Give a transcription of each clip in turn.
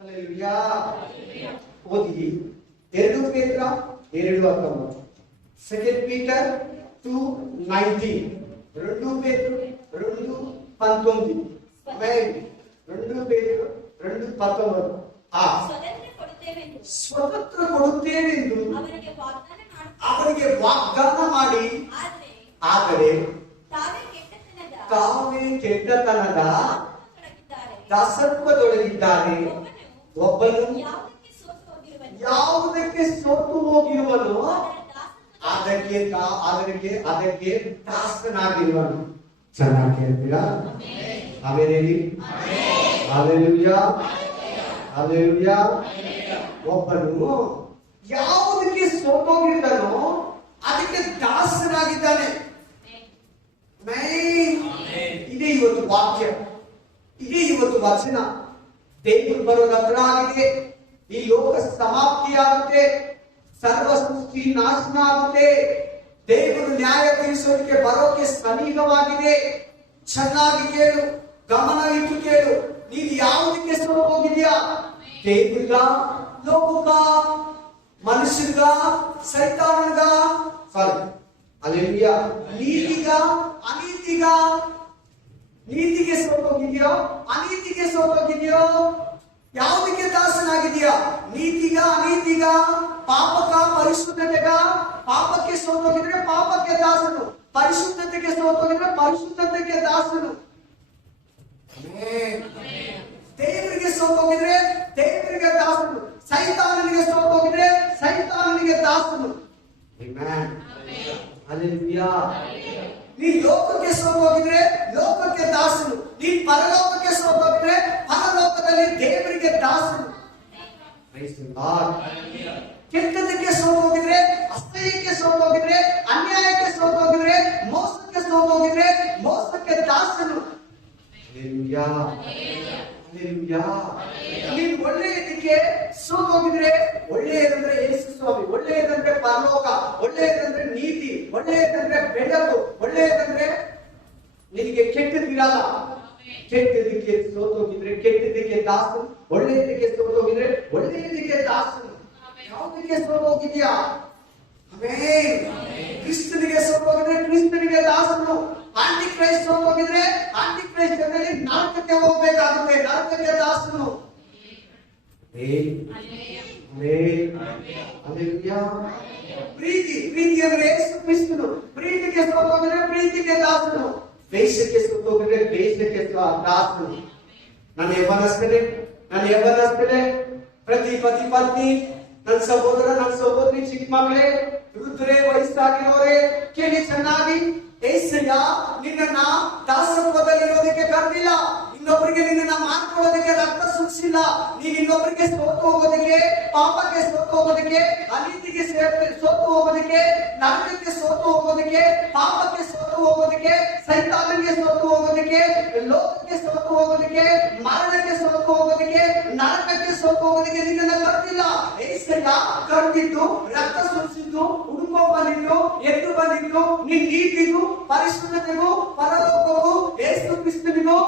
Hallelujah. ಓದಿ 2 ಪೇತ್ರ 2:19. 2 Peter 2:19. 2 ಪೇತ್ರ 2:19. ಆಮೆನ್. 2 ಪೇತ್ರ 2:19. ಸ್ವತಂತ್ರ ಕೊಡುತ್ತೇವೆಂದು ಅವರಿಗೆ ವಾಗ್ದಾನ ಮಾಡಿ, ಆದರೆ ತಾವೇ ಕೆಟ್ಟತನದ ದಾಸತ್ವದೊಳಗಿದ್ದಾರೆ. ಒಬ್ಬನು ಯಾವುದಕ್ಕೆ ಸೋತು ಹೋಗಿರುವನು ಅದಕ್ಕೆ ದಾಸನಾಗಿರುವನು. ಚೆನ್ನಾಗಿ ಕೇಳ್ತೀರಾ? ಆಮೇಲೆ ಹಲ್ಲೆಲೂಯಾ, ಹಲ್ಲೆಲೂಯಾ. ಒಬ್ಬನು ಯಾವುದಕ್ಕೆ ಸೋತೋಗಿರ್ತಾನೋ ಅದಕ್ಕೆ ದಾಸನಾಗಿದ್ದಾನೆ. ಇದೇ ಇವತ್ತು ವಾಕ್ಯ, ಇದೇ ಇವತ್ತು ವಚನ. ದೇವರು ಬರೋದು ಹತ್ರ ಆಗಿದೆ. ಈ ಲೋಕ ಸಮಾಪ್ತಿಯಾಗುತ್ತೆ, ಸರ್ವ ಸೃಷ್ಟಿ ನಾಶನ ಆಗುತ್ತೆ. ದೇವರು ನ್ಯಾಯ ತೀರಿಸೋದಕ್ಕೆ ಬರೋಕೆ ಸಮೀಪವಾಗಿದೆ. ಚೆನ್ನಾಗಿ ಕೇಳು, ಗಮನ ಇಟ್ಟು ಕೇಳು. ನೀನು ಯಾವುದಕ್ಕೆ ಸೋತು ಹೋಗಿದ್ಯಾ? ದೇವರಿಗ, ಲೋಕಗ, ಮನುಷ್ಯರಿಗ, ಸೈತಾನಗ, ಹಲ್ಲೆಲೂಯಾ, ನೀತಿಗ, ಅನೀತಿಗ. ನೀತಿಗೆ ಸೋತೋಗಿದ್ಯೋ, ಅನೀತಿಗೆ ಸೋತೋಗಿದ್ಯೋ? ಯಾವುದಕ್ಕೆ ದಾಸನಾಗಿದೆಯಾ? ನೀತಿಗ, ಅನೀತಿಗ, ಪಾಪಕ, ಪರಿಶುದ್ಧತೆಗ? ಪಾಪಕ್ಕೆ ಸೋತೋಗಿದ್ರೆ ಪಾಪಕ್ಕೆ ದಾಸನು, ಪರಿಶುದ್ಧತೆಗೆ ಸೋತೋಗಿದ್ರೆ ಪರಿಶುದ್ಧತೆಗೆ ದಾಸನು. ದೇವರಿಗೆ ಸೋತೋಗಿದ್ರೆ ದೇವರಿಗೆ ದಾಸನು, ಸೈತಾನನಿಗೆ ಸೋತೋಗಿದ್ರೆ ಸೈತಾನನಿಗೆ ದಾಸನು. ಹಲ್ಲೆಲೂಯಾ. ನೀನ್ ಲೋಕಕ್ಕೆ ಸೋತೋಗಿದ್ರೆ ಲೋಕಕ್ಕೆ ದಾಸನು, ನೀನ್ ಪರಲೋಕಕ್ಕೆ ಸೋತೋಗಿದ್ರೆ ಪರಲೋಕದಲ್ಲಿ ದೇವರಿಗೆ ದಾಸನು. ಕೆಟ್ಟದಕ್ಕೆ ಸೋತೋಗಿದ್ರೆ, ಅಸಹ್ಯಕ್ಕೆ ಸೋತೋಗಿದ್ರೆ, ಅನ್ಯಾಯಕ್ಕೆ ಸೋತೋಗಿದ್ರೆ, ಮೋಸಕ್ಕೆ ಸೋತೋಗಿದ್ರೆ ಮೋಸಕ್ಕೆ ದಾಸನು. Hallelujah, hallelujah. ನೀನ್ ಒಳ್ಳೆಯದಕ್ಕೆ ಸೋತೋಗಿದ್ರೆ, ಒಳ್ಳೆಯದಂದ್ರೆ ಯೇಸು ಸ್ವಾಮಿ, ಒಳ್ಳೆಯದಂದ್ರೆ ಪರಲೋಕ, ಒಳ್ಳೆಯದಂದ್ರೆ ನೀತಿ, ಒಳ್ಳೆಯದಂದ್ರೆ ಬೆಳಕು, ಒಳ್ಳೆಯದಂದ್ರೆ ನಿನಗೆ ಕೆಟ್ಟದಿರಲ್ಲ. ಕೆಟ್ಟದಕ್ಕೆ ಸೋತೋಗಿದ್ರೆ ಕೆಟ್ಟದಕ್ಕೆ ದಾಸನು, ಒಳ್ಳೆಯದಕ್ಕೆ ಸೋತೋಗಿದ್ರೆ ಒಳ್ಳೆಯದಕ್ಕೆ ದಾಸನು. ಯಾವುದಕ್ಕೆ ಸೋತೋಗಿದ್ಯಾ? ಆಮೆನ್. ಕ್ರಿಸ್ತನಿಗೆ ಸೋತೋಗಿದ್ರೆ ಕ್ರಿಸ್ತನಿಗೆ ದಾಸನು. ಆಂಟಿ ಕ್ರೈಸ್ಟ್ ಸೋತೋಗಿದ್ರೆ ಆಂಟಿ ಕ್ರೈಸ್ಟ್ ಜೊತೆಲಿ ನರಕಕ್ಕೆ ಹೋಗ್ಬೇಕಾಗುತ್ತೆ, ನರಕಕ್ಕೆ ದಾಸನು. ಪ್ರೀತಿ, ಪ್ರೀತಿ ಅಂದ್ರೆ ಯೇಸು ಕ್ರಿಸ್ತನು. ಪ್ರೀತಿಗೆ ಸೋತೋಗಿದ್ರೆ ಪ್ರೀತಿಗೆ ದಾಸನು. ದ್ವೇಷಕ್ಕೆ ಸೋತೋಗಿದ್ರೆ ದ್ವೇಷಕ್ಕೆ ದಾಸನು. ನನ್ನ ಯೌವನಸ್ಥರೇ, ಪ್ರತಿ ಪತಿ ಪತ್ನಿ, ನನ್ನ ಸಹೋದರ, ನನ್ನ ಸಹೋದರಿ, ಚಿಕ್ಕ ಮಕ್ಕಳೇ, ವೃದ್ಧರೇ, ವಯಸ್ಸಾಗಿರೋರೇ, ಕೇಳಿ ಚೆನ್ನಾಗಿ. ಏಸಯ್ಯ ನಿನ್ನನ್ನ ದಾಸತ್ವದಲ್ಲಿರೋದಕ್ಕೆ ಕರೆದಿಲ್ಲ, ಇನ್ನೊಬ್ಬರಿಗೆ ನಿನ್ನನ್ನ ಮಾಡ್ಕೊಳ್ಳೋದಕ್ಕೆ ರಕ್ತ ಸುರಿಸಿಲ್ಲ. ನೀನ್ ಇನ್ನೊಬ್ಬರಿಗೆ ಸೋತು ಹೋಗೋದಕ್ಕೆ, ಪಾಪಕ್ಕೆ ಸೋತು ಹೋಗೋದಕ್ಕೆ, ಅನೀತಿಗೆ ಸೋತು ಹೋಗೋದಕ್ಕೆ, ನರಕಕ್ಕೆ ಸೋತು ಹೋಗೋದಕ್ಕೆ, ಪಾಪಕ್ಕೆ ಸೋತು ಹೋಗೋದಕ್ಕೆ, ಸೈತಾನನಿಗೆ ಸೋತು ಹೋಗೋದಕ್ಕೆ, ಲೋಕಕ್ಕೆ ಸೋತು ಹೋಗೋದಕ್ಕೆ, ಮರಣಕ್ಕೆ ಸೋತು ಹೋಗೋದಕ್ಕೆ, ನರಕಕ್ಕೆ ಸೋತು ಹೋಗೋದಕ್ಕೆ ನಿನ್ನನ್ನ ಕರೆದಿಲ್ಲ. ಏಸಯ್ಯ ಕರೆದಿದ್ದು, ರಕ್ತ ಸುರಿಸಿದ್ದು, ಹುಡುಕೋ ಬಂದಿದ್ದು, ಎದ್ದು ಬಂದಿದ್ದು ನಿನ್ ನೀತಿಗೂ, ಪರಿಶುದ್ಧತೆಗೂ, ಪರಲೋಕಕ್ಕೂ, ಯೇಸು ಕ್ರಿಸ್ತನಿಗೂ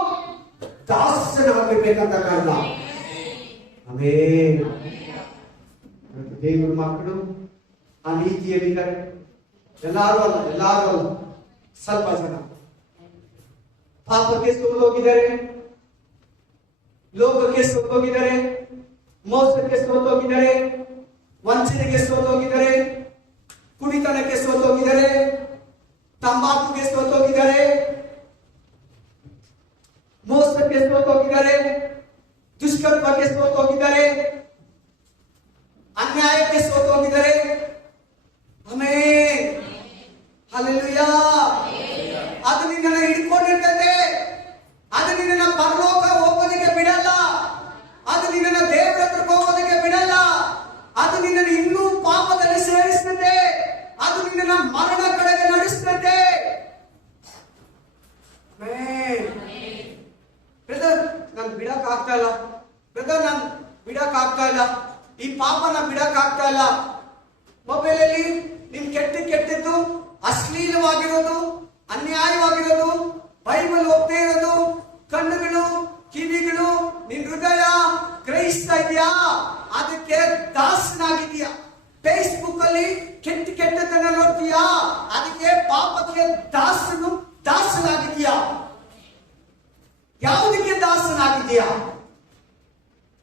ದಾಸನಾಗಬೇಕಂತ ಕಾರಣ. ಆಮೆನ್. ದೇವರ ಮಕ್ಕಳು ಆ ನೀತಿಯಲ್ಲಿದ್ದಾರೆ. ಎಲ್ಲಾರು ಅಲ್ಲ, ಸ್ವಲ್ಪ ಜನ ಪಾಪಕ್ಕೆ ಸೋತೋಗಿದ್ದಾರೆ, ಲೋಕಕ್ಕೆ ಸೋತೋಗಿದ್ದಾರೆ, ಮೋಸಕ್ಕೆ ಸೋತೋಗಿದ್ದಾರೆ, ವಂಚನೆಗೆ ಸೋತೋಗಿದ್ದಾರೆ, ಕುಡಿತನಕ್ಕೆ ಸೋತೋಗಿದ್ದಾರೆ, ತಂಬಾಕುಗೆ ಸೋತೋಗಿದ್ದಾರೆ, ಮೋಸಕ್ಕೆ ಸೋತೋಗಿದ್ದಾರೆ, ದುಷ್ಕರ್ಮಕ್ಕೆ ಸೋತೋಗಿದ್ದಾರೆ, ಅನ್ಯಾಯಕ್ಕೆ ಸೋತೋಗಿದ್ದಾರೆ. ಆಮೆನ್. ಹಲ್ಲೆಲೂಯಾ. ಅದು ನಿನ್ನನ್ನ ಹಿಡ್ಕೊಂಡಿರ್ತದೆ, ಅದು ನಿನ್ನನ್ನ ಪರಲೋಕ ಹೋಗೋದಕ್ಕೆ ಬಿಡಲ್ಲ, ಅದು ನಿನ್ನನ್ನ ದೇವರ ಹತ್ರಕ್ಕೆ ಹೋಗೋದಕ್ಕೆ ಬಿಡಲ್ಲ, ಅದು ನಿನ್ನನ್ನು ಇನ್ನೂ ಪಾಪದಲ್ಲಿ ಸೇರಿಸ್ತದೆ, ಅದು ನಿನ್ನನ್ನ ಮರಣ ಕಡೆಗೆ ನಡೆಸ್ತದೆ. ಬ್ರದರ್, ನಾನು ಬಿಡಕ್ ಆಗ್ತಾ ಇಲ್ಲ, ಬ್ರದರ್ ನಾನು ಬಿಡಕ್ ಆಗ್ತಾ ಇಲ್ಲ, ಈ ಪಾಪನ ಬಿಡಕ್ ಆಗ್ತಾ ಇಲ್ಲ. ಮೊಬೈಲಲ್ಲಿ ನಿಮ್ ಕೆಟ್ಟದ್ದು, ಅಶ್ಲೀಲವಾಗಿರೋದು, ಅನ್ಯಾಯವಾಗಿರೋದು, ಬೈಬಲ್ ಒಪ್ಪದೇ ಇರೋದು, ಕಣ್ಣುಗಳು, ಕಿವಿಗಳು, ನಿನ್ ಹೃದಯ ಗ್ರಹಿಸ್ತಾ ಅದಕ್ಕೆ ದಾಸನಾಗಿದೆಯಾ? ಫೇಸ್ಬುಕ್ ಅಲ್ಲಿ ಕೆಟ್ಟದನ್ನ ನೋಡ್ತೀಯಾ? ಅದಕ್ಕೆ ಪಾಪಕ್ಕೆ ದಾಸನಾಗಿದೆಯಾ? ಯಾವುದಕ್ಕೆ ದಾಸನಾಗಿದೆಯಾ?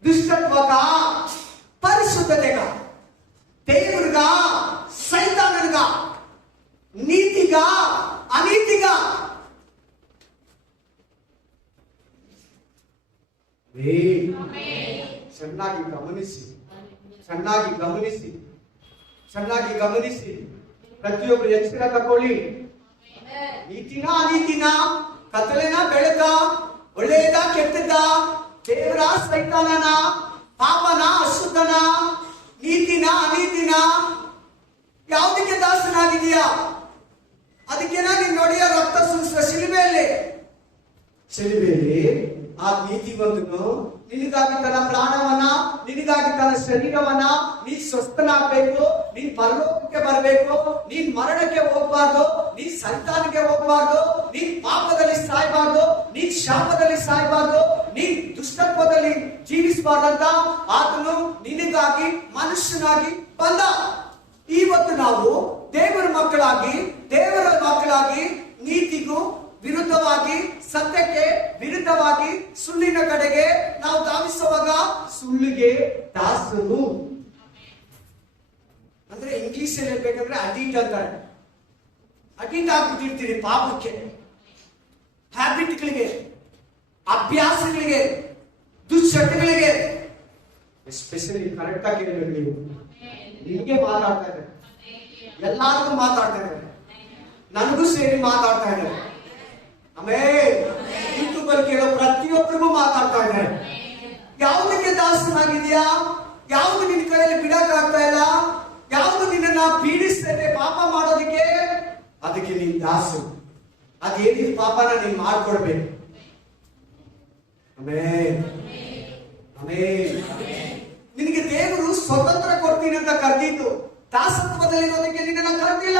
ದುಷ್ಟತ್ವಗ, ಪರಿಶುದ್ಧತೆಗ, ದೇವರಿಗ, ಸೈತಾನನಿಗ, ನೀತಿಗ, ಅನೀತಿಗ? ಚೆನ್ನಾಗಿ ಗಮನಿಸಿ, ಚೆನ್ನಾಗಿ ಗಮನಿಸಿ, ಚೆನ್ನಾಗಿ ಗಮನಿಸಿ. ಪ್ರತಿಯೊಬ್ಬರು ಎಚ್ಚರ ತಕೊಳ್ಳಿ. ನೀತಿನ ಅನೀತಿನ, ಕತ್ತಲೆನ ಬೆಳಕ, ಒಳ್ಳೆಯದ ಕೆಟ್ಟದ, ದೇವರ ಸೈತಾನನ, ಪಾಪನ ಅಶುದ್ಧನ, ನೀತಿನ ಅನೀತಿನ, ಯಾವುದಕ್ಕೆ ದಾಸನಾಗಿದೆಯಾ? ಅದಕ್ಕೆನ ನೀನ್ ನೋಡಿಯ ರಕ್ತ ಸುರಿಸುವ ಶಿಲುಬೆಯಲ್ಲಿ ಆ ನೀತಿವಂತನು ನಿನಗಾಗಿ ತನ್ನ ಪ್ರಾಣವನ್ನ, ನಿನಗಾಗಿ ತನ್ನ ಶರೀರವನ್ನ, ನೀನ್ ಸ್ವಸ್ಥನಾಗಬೇಕು, ನೀನ್ ಪರಲೋಕಕ್ಕೆ ಬರಬೇಕು, ನೀನ್ ಮರಣಕ್ಕೆ ಹೋಗ್ಬಾರ್ದು, ನೀನ್ ಸೈತಾನಿಗೆ ಹೋಗ್ಬಾರ್ದು, ನೀನ್ ಪಾಪದಲ್ಲಿ ಸಾಯ್ಬಾರ್ದು, ನೀನ್ ಶಾಪದಲ್ಲಿ ಸಾಯ್ಬಾರ್ದು, ನೀನ್ ದುಷ್ಟತ್ವದಲ್ಲಿ ಜೀವಿಸಬಾರ್ದಂತ ಆತನು ನಿನಗಾಗಿ ಮನುಷ್ಯನಾಗಿ ಬಂದ. ಇವತ್ತು ನಾವು ದೇವರ ಮಕ್ಕಳಾಗಿ ನೀತಿಗೂ ವಿರುದ್ಧವಾಗಿ, ಸತ್ಯಕ್ಕೆ ವಿರುದ್ಧವಾಗಿ, ಸುಳ್ಳಿನ ಕಡೆಗೆ ನಾವು ಧಾವಿಸುವಾಗ ಸುಳ್ಳಿಗೆ ದಾಸರು. ಅಂದ್ರೆ ಇಂಗ್ಲಿಷ್ ಅಲ್ಲಿ ಹೇಳ್ಬೇಕಂದ್ರೆ ಅಡಿಕ್ಟ್ ಅಂತಾರೆ. ಅಡಿಕ್ಟ್ ಆಗ್ಬಿಟ್ಟಿರ್ತೀರಿ ಪಾಪಕ್ಕೆ, ಹ್ಯಾಬಿಟ್ಗಳಿಗೆ, ಅಭ್ಯಾಸಗಳಿಗೆ, ದುಶ್ಚಟಗಳಿಗೆ. ಎಸ್ಪೆಷಲಿ ಕರೆಕ್ಟ್ ಆಗಿ ಹೇಳ್ಬೇಕು, ನೀವು ನಿಮಗೆ ಮಾತಾಡ್ತಾ ಇದ್ದಾರೆ, ಎಲ್ಲಾರ್ಗೂ ಮಾತಾಡ್ತಾ ಇದ್ದಾರೆ, ನನಗೂ ಸೇರಿ ಮಾತಾಡ್ತಾ ಇದ್ದಾರೆ. ಆಮೇಲೆ ಯೂಟ್ಯೂಬ್ ಅಲ್ಲಿ ಕೇಳೋ ಪ್ರತಿಯೊಬ್ಬರಿಗೂ ಮಾತಾಡ್ತಾ ಇದ್ದಾರೆ. ಯಾವುದಕ್ಕೆ ದಾಸನಾಗಿದೆಯಾ? ಯಾವುದು ನಿನ್ನ ಕೈಯಲ್ಲಿ ಬಿಡಕ್ ಆಗ್ತಾ ಇಲ್ಲ? ಯಾವುದು ನಿನ್ನನ್ನ ಪೀಡಿಸ್ತದೆ ಪಾಪ ಮಾಡೋದಕ್ಕೆ? ಅದಕ್ಕೆ ನೀನ್ ದಾಸು. ಅದೇನಿದ್ ಪಾಪನ ನೀನ್ ಮಾಡ್ಕೊಡ್ಬೇಕು. ಆಮೇಲೆ ನಿನಗೆ ದೇವರು ಸ್ವತಂತ್ರ ಕೊಡ್ತೀನಿ ಅಂತ ಕರೆದಿದ್ದು. ದಾಸತ್ವದಲ್ಲಿರೋದಕ್ಕೆ ನಿನ್ನನ್ನ ಕರೆದಿಲ್ಲ,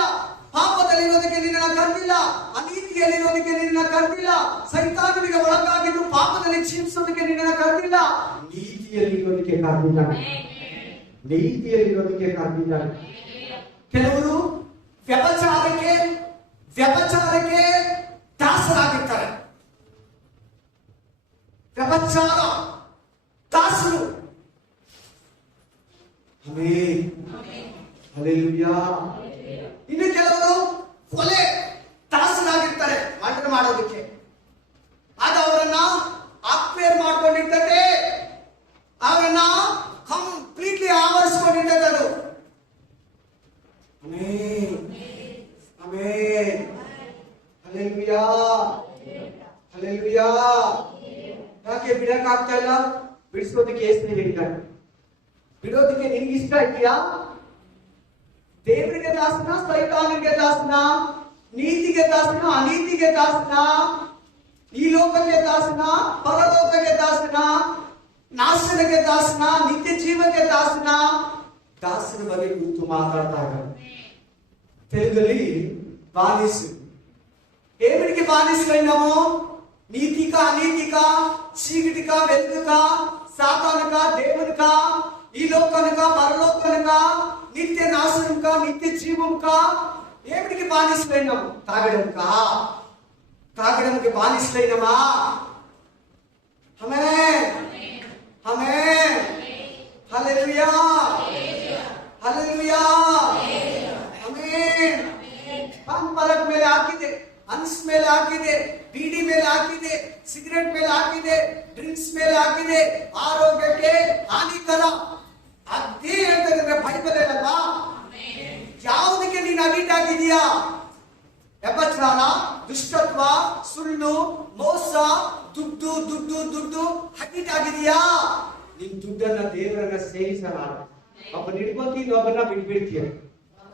ಪಾಪದಲ್ಲಿರೋದಕ್ಕೆ ನಿನ್ನನ್ನ ಕರೆದಿಲ್ಲ, ಅನೀತಿಯಲ್ಲಿರೋದಕ್ಕೆ ನಿನ್ನನ್ನ ಕರೆದಿಲ್ಲ, ಸೈತಾನನಿಗೆ ಒಳಗಾಗಿದ್ದು ಪಾಪದಲ್ಲಿ ಜೀವಿಸೋದಕ್ಕೆ ನಿನ್ನನ್ನ ಕರೆದಿಲ್ಲ, ನೀತಿಯಲ್ಲಿರೋದಕ್ಕೆ ಕರೆದಿದ್ದಾನೆ. ನೀತಿಯಲ್ಲಿರೋದಕ್ಕೆ ಕರೆದಿದ್ದಾನೆ. ಕೆಲವರು ವ್ಯಭಚಾರಕ್ಕೆ ದಾಸರಾಗಿರ್ತಾರೆ. ವ್ಯಭಚಾರ ದಾಸರು. ಹಲ್ಲೆಲೂಯಾ. ಇನ್ನು ಕೆಲವರು ಕೊಲೆ ದಾಸರಾಗಿರ್ತಾರೆ, ಮರ್ಡರ್ ಮಾಡೋದಕ್ಕೆ. ಅದು ಅವರನ್ನ ಅಕ್ವೇರ್ ಮಾಡ್ಕೊಂಡಿರ್ತದೆ, ಅವರನ್ನ ಕಂಪ್ಲೀಟ್ಲಿ ಆವರಿಸ್ಕೊಂಡಿರ್ತದೆ. ಅದು ಹಲ್ಲೆಲೂಯಾ, ಹಲ್ಲೆಲೂಯಾ. ಯಾಕೆ ಬಿಡಕ್ ಆಗ್ತಾ ಇಲ್ಲ? ಬಿಡಿಸೋದಕ್ಕೆ ಎಷ್ಟು ಹೇಳಿದ್ದಾರೆ? ಬಿಡೋದಕ್ಕೆ ನಿನ್ಗೆ ಇಷ್ಟ ಇದೆಯಾ? ದೇವರಿಗೆ ದಾಸನ, ಸೈತಾನಿಗೆ ದಾಸನ, ನೀತಿಗೆ ದಾಸನ, ಅನೀತಿಗೆ ದಾಸನ, ಈ ಲೋಕಕ್ಕೆ ದಾಸನ, ಪರಲೋಕಕ್ಕೆ ದಾಸನ, ನಾಶನಕ್ಕೆ ದಾಸನ, ನಿತ್ಯ ಜೀವಕ್ಕೆ ದಾಸನ. ದಾಸನ ಬಗ್ಗೆ ಕೂತು ಮಾತಾಡ್ತಾ ಇದ್ದಾರೆ. తెలుగుಲಿ బానిసు. ఏమిటికి బానిసలైనాము? నీతికా అనీతికా, చీకటికా వెలుగుకా, సాతానుకా దేవునికా, ఈ లోకానికా పరలోకానికా, నిత్య నాశనంకా నిత్య జీవంకా ఏమిటికి బానిసలైనాము? తాగడంకి బానిసలైనమా? ఆమేన్, ఆమేన్, హల్లెలూయా, హల్లెలూయా, ಆಮೆನ್. ಪಾನ್ ಪರಕ್ ಮೇಲೆ ಹಾಕಿದೆ, ಅನ್ಸ್ ಮೇಲೆ ಹಾಕಿದೆ, ಬೀಡಿ ಮೇಲೆ ಹಾಕಿದೆ, ಸಿಗರೆಟ್ ಮೇಲೆ ಹಾಕಿದೆ, ಡ್ರಿಂಕ್ಸ್ ಮೇಲೆ ಹಾಕಿದೆ, ಆರೋಗ್ಯಕ್ಕೆ ಹಾನಿಕರ. ಅದೇ ಹೇಳ್ತಾರೆ ಬೈಬಲ್ ಅಲ್ವಾ? ಯಾವುದಕ್ಕೆ ನೀನು ಅಡಿಕ್ಟ್ ಆಗಿದೀಯಾ? ವ್ಯಭಿಚಾರ, ದುಷ್ಟತ್ವ, ಸುಳ್ಳು, ಮೋಸ, ದುಡ್ಡು ದುಡ್ಡು ದುಡ್ಡು ಅಡಿಕ್ಟ್ ಆಗಿದೀಯಾ? ನಿನ್ ದುಡ್ಡನ್ನ ದೇವರನ್ನ ಸೇವಿಸಲಾರ. ಒಬ್ಬನ ಹಿಡ್ಕೊಂತಿ, ಇನ್ನೊಬ್ಬನ ಬಿಟ್ಬಿಡ್ತೀಯ,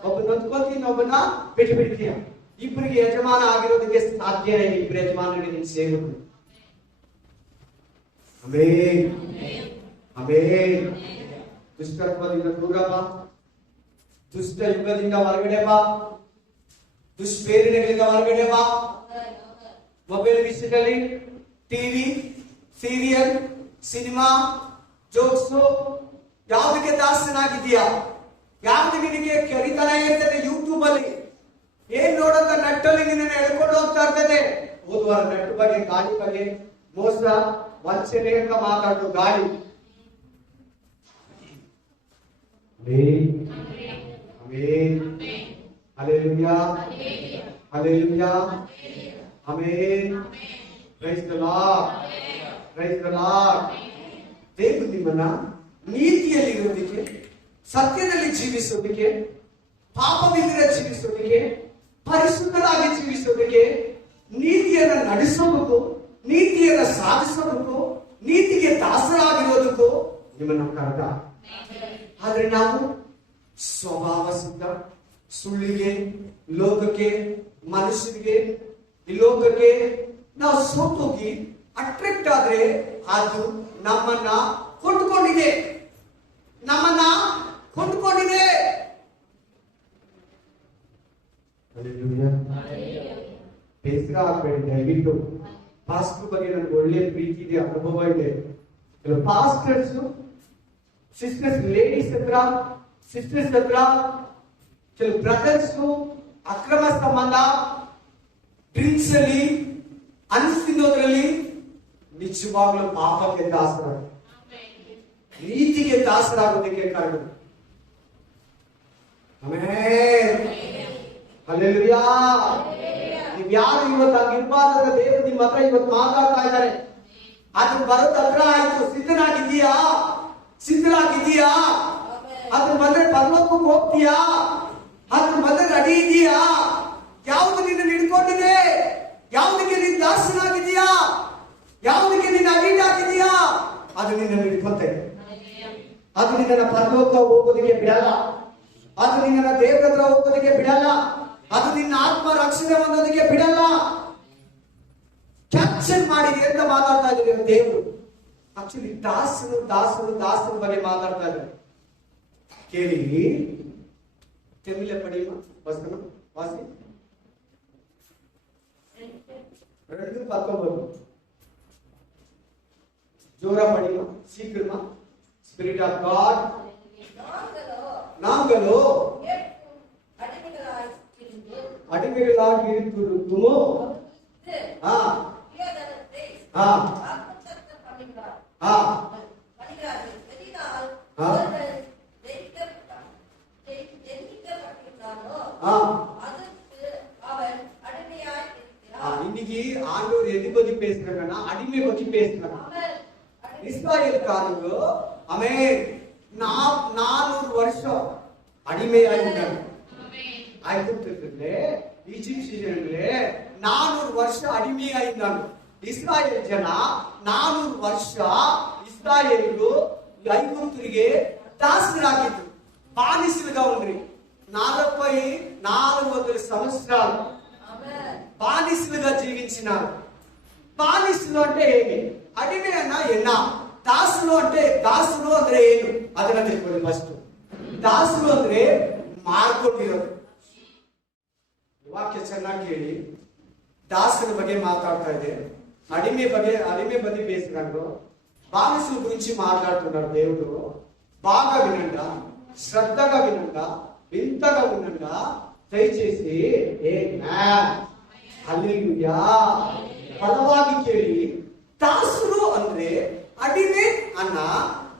ಒಬ್ಬನ ಹೊತ್ಕೊಂತಿ, ಇನ್ನೊಬ್ಬನ ಬಿಟ್ಬಿಡ್ತೀಯ. ಇಬ್ಬರಿಗೆ ಯಜಮಾನ ಆಗಿರೋದಕ್ಕೆ ಸಾಧ್ಯನೇ ಇಲ್ಲ. ಇಬ್ಬರು ಯಜಮಾನರಿಗೆ ನೀನು ಸೇವಕು. Amen, amen. ದುಷ್ಟತ್ವದಿಂದ ದೂರ ಬಾ, ದುಷ್ಟ ಯುಗದಿಂದ ಹೊರಗಡೆ ಬಾ, ದುಷ್ಪೇರಣೆಗಳಿಂದ ಹೊರಗಡೆ ಬಾ. ಮೊಬೈಲ್ ವಿಷಯದಲ್ಲಿ ಟಿವಿ, ಸೀರಿಯಲ್, ಸಿನಿಮಾ, ಜೋಕ್ಸು ಯಾವುದಕ್ಕೆ ದಾಸನಾಗಿದೆಯಾ? ಯಾವ್ದು ನಿನಗೆ ಕರಿತಾನೆ ಇರ್ತದೆ ಯೂಟ್ಯೂಬ್ ಅಲ್ಲಿ, ಏನ್ ನೋಡೋದ ನಟ್ಟಲ್ಲಿ ನಿನ್ನನ್ನು ಎಳ್ಕೊಂಡು ಹೋಗ್ತಾ ಇರ್ತದೆ. ಹೋದ್ವಾರ ನಟ್ಟು ಬಗ್ಗೆ, ಗಾಳಿ ಬಗ್ಗೆ, ಮೋಸ ವಂಚನೆ ಅಂತ ಮಾತಾಡೋ ಗಾಳಿ. Hallelujah, hallelujah, amen. Praise the Lord, praise the Lord. ದೇವರು ನಿಮ್ಮನ್ನ ನೀತಿಯಲ್ಲಿ ಇರೋದಕ್ಕೆ, ಸತ್ಯದಲ್ಲಿ ಜೀವಿಸೋದಕ್ಕೆ, ಪಾಪವಿಲ್ಲದೆ ಜೀವಿಸೋದಕ್ಕೆ, ಪರಿಶುದ್ಧರಾಗಿ ಜೀವಿಸೋದಕ್ಕೆ, ನೀತಿಯನ್ನ ನಡೆಸೋದಕ್ಕೂ, ನೀತಿಯನ್ನ ಸಾಧಿಸೋದಕ್ಕೂ, ನೀತಿಗೆ ದಾಸರಾಗಿರೋದಕ್ಕೂ ನಿಮ್ಮನ್ನು ಕರೆದ. ಆದ್ರೆ ನಾವು ಸ್ವಭಾವ ಸಿದ್ಧ ಸುಳ್ಳಿಗೆ, ಲೋಕಕ್ಕೆ, ಮನುಷ್ಯರಿಗೆ, ಈ ಲೋಕಕ್ಕೆ ನಾವು ಸೋತೋಗಿ ಅಟ್ರಾಕ್ಟ್ ಆದ್ರೆ ಅದು ನಮ್ಮನ್ನ ಕೊಂಡ್ಕೊಂಡಿದೆ, ನಮ್ಮನ್ನ ಕೊಂಡ್ಕೊಂಡಿದೆ. ಬೇಸರ ಆಗ್ಬೇಡಿ ದಯವಿಟ್ಟು. ಪಾಸ್ಟರ್ ಬಗ್ಗೆ ನನಗೆ ಒಳ್ಳೆ ಪ್ರೀತಿ ಇದೆ, ಅನುಭವ ಇದೆ. ಕೆಲವು ಪಾಸ್ಟರ್ಸ್ ಸಿಸ್ಟರ್ಸ್, ಲೇಡೀಸ್ ಹತ್ರ, ಸಿಸ್ಟರ್ಸ್ ಹತ್ರ, ಕೆಲವು ಬ್ರದರ್ಸ್ ಅಕ್ರಮ ಸಂಬಂಧ, ಡ್ರಿಂಕ್ಸ್ ಅಲ್ಲಿ, ಅನಿಸ್ತಿನ್ನೋದ್ರಲ್ಲಿ ನಿಜವಾಗ್ಲೂ ಪಾಪಕ್ಕೆ ದಾಸರಾಗ, ನೀತಿಗೆ ದಾಸರಾಗೋದಕ್ಕೆ ಕಾರಣ. Amen, hallelujah. ನೀವ್ಯಾರು ಇವತ್ತು ಆಗಿರ್ಬಾರ್ದ ದೇವರು ನಿಮ್ಮ ಹತ್ರ ಇವತ್ತು ಮಾತಾಡ್ತಾ ಇದ್ದಾರೆ. ಅದನ್ನ ಬರೋದ್ ಹತ್ರ ಆಯ್ತು. ಸಿದ್ಧನಾಗಿದ್ದೀಯಾ? ಸಿದ್ಧರಾಗಿದ್ದೀಯಾ? ಅದನ್ನ ಬಂದ್ರೆ ಪರಲೋಕಕ್ಕೆ ಹೋಗ್ತೀಯಾ? ಅದನ್ನ ಬಂದ್ರೆ ರೆಡಿ ಇದೀಯಾ? ಯಾವುದು ನಿನ್ನ ಹಿಡ್ಕೊಂಡಿದೆ? ಯಾವುದಕ್ಕೆ ನೀನು ದಾಸನಾಗಿದೀಯಾ? ಯಾವುದಕ್ಕೆ ನೀನು ಅಡಿಕ್ಟ್ ಆಗಿದೀಯಾ? ಅದು ನಿನ್ನ ಹಿಡ್ಕೊತೆ. ಅದು ನಿನ್ನ ಪರಲೋಕ ಹೋಗೋದಕ್ಕೆ ಬಿಡಲ್ಲ. ಅದು ನಿನ್ನ ದೇವರ ಹತ್ರ ಹೋಗೋದಕ್ಕೆ ಬಿಡಲ್ಲ. ಅದು ನಿನ್ನ ಆತ್ಮ ರಕ್ಷಣೆ ಹೊಂದೋದಕ್ಕೆ ಬಿಡಲ್ಲ. ಕ್ಯಾಪ್ಚರ್ ಮಾಡಿದೆ ಅಂತ ಮಾತಾಡ್ತಾ ಇದ್ದೀವಿ ದೇವರು. ಆಕ್ಚುಲಿ ದಾಸರು ದಾಸರು ದಾಸರ ಬಗ್ಗೆ ಮಾತಾಡ್ತಾ ಇದ್ದಾರೆ. ಕೇಳಿ, ತೆಮಿಲೆ ಪಡಿಮ ವಸನ ವಾಸಿ 2:19 ಜೋರ ಪಡಿಮ ಶೀಘ್ರಮ. ಸ್ಪಿರಿಟ್ ಆಫ್ ಗಾಡ್ ನಾವುಗಳು ಅಡಿಮೆಗಳಾಗಿ ಇರುತ್ತುಮೋ. ಹಾ ಹಾ ಹಾ இன்னைக்கு ஆண்டவர் எது பத்தி பேசுறாங்கன்னா அடிமை பத்தி பேசுறாங்க. இஸ்ராயேல் காரங்க அவன் 400 வருஷம் அடிமையாயிருந்தாங்க. ஐகுப்திலே, ಈಜಿಪ್ಷಿಯನ್ಲೆ 400 ವರ್ಷ ಅಡಿಮೆಯಾಗಿದ್ದರು. ಇಸ್ರಾಯೇಲ್ ಜನ 400 ವರ್ಷ ಇಸ್ರಾಯೇಲ್ರು ಐಗುಪ್ತರಿಗೆ దాసురాగిద్దు. బానిసలుగా ఉండ్రి. 400 సంవత్సరాలు బానిసలుగా జీవించినారు. బానిసలు అంటే ఏమి? అడిమే అన్న ఎన్న. దాసులు అంటే, దాసులు ಅಂದ್ರೆ ಏನು ಅದನ್ನ ತಿಳ್ಕೊಳ್ಳಿ ಫಸ್ಟ್. ದಾಸರು ಅಂದ್ರೆ ಮಾರ್ಕೊಂಡಿರೋದು. ವಾಕ್ಯ ಚೆನ್ನಾಗಿ ಕೇಳಿ. ದಾಸರ ಬಗ್ಗೆ మాట్లాడుతా ಇದೆ. అడిమే ಬಗ್ಗೆ ಬೇಸಿದ್ರು. బానిసల గురించి మాట్లాడుతున్నారు దేవుడు. బాగా వినండి, శ్రద్ధగా వినండి, వింతగా వినండి దయచేసి. హల్లెలూయా. ಬಲವಾಗಿ ಕೇಳಿ. ದಾಸರು ಅಂದ್ರೆ అడిమే అన్న.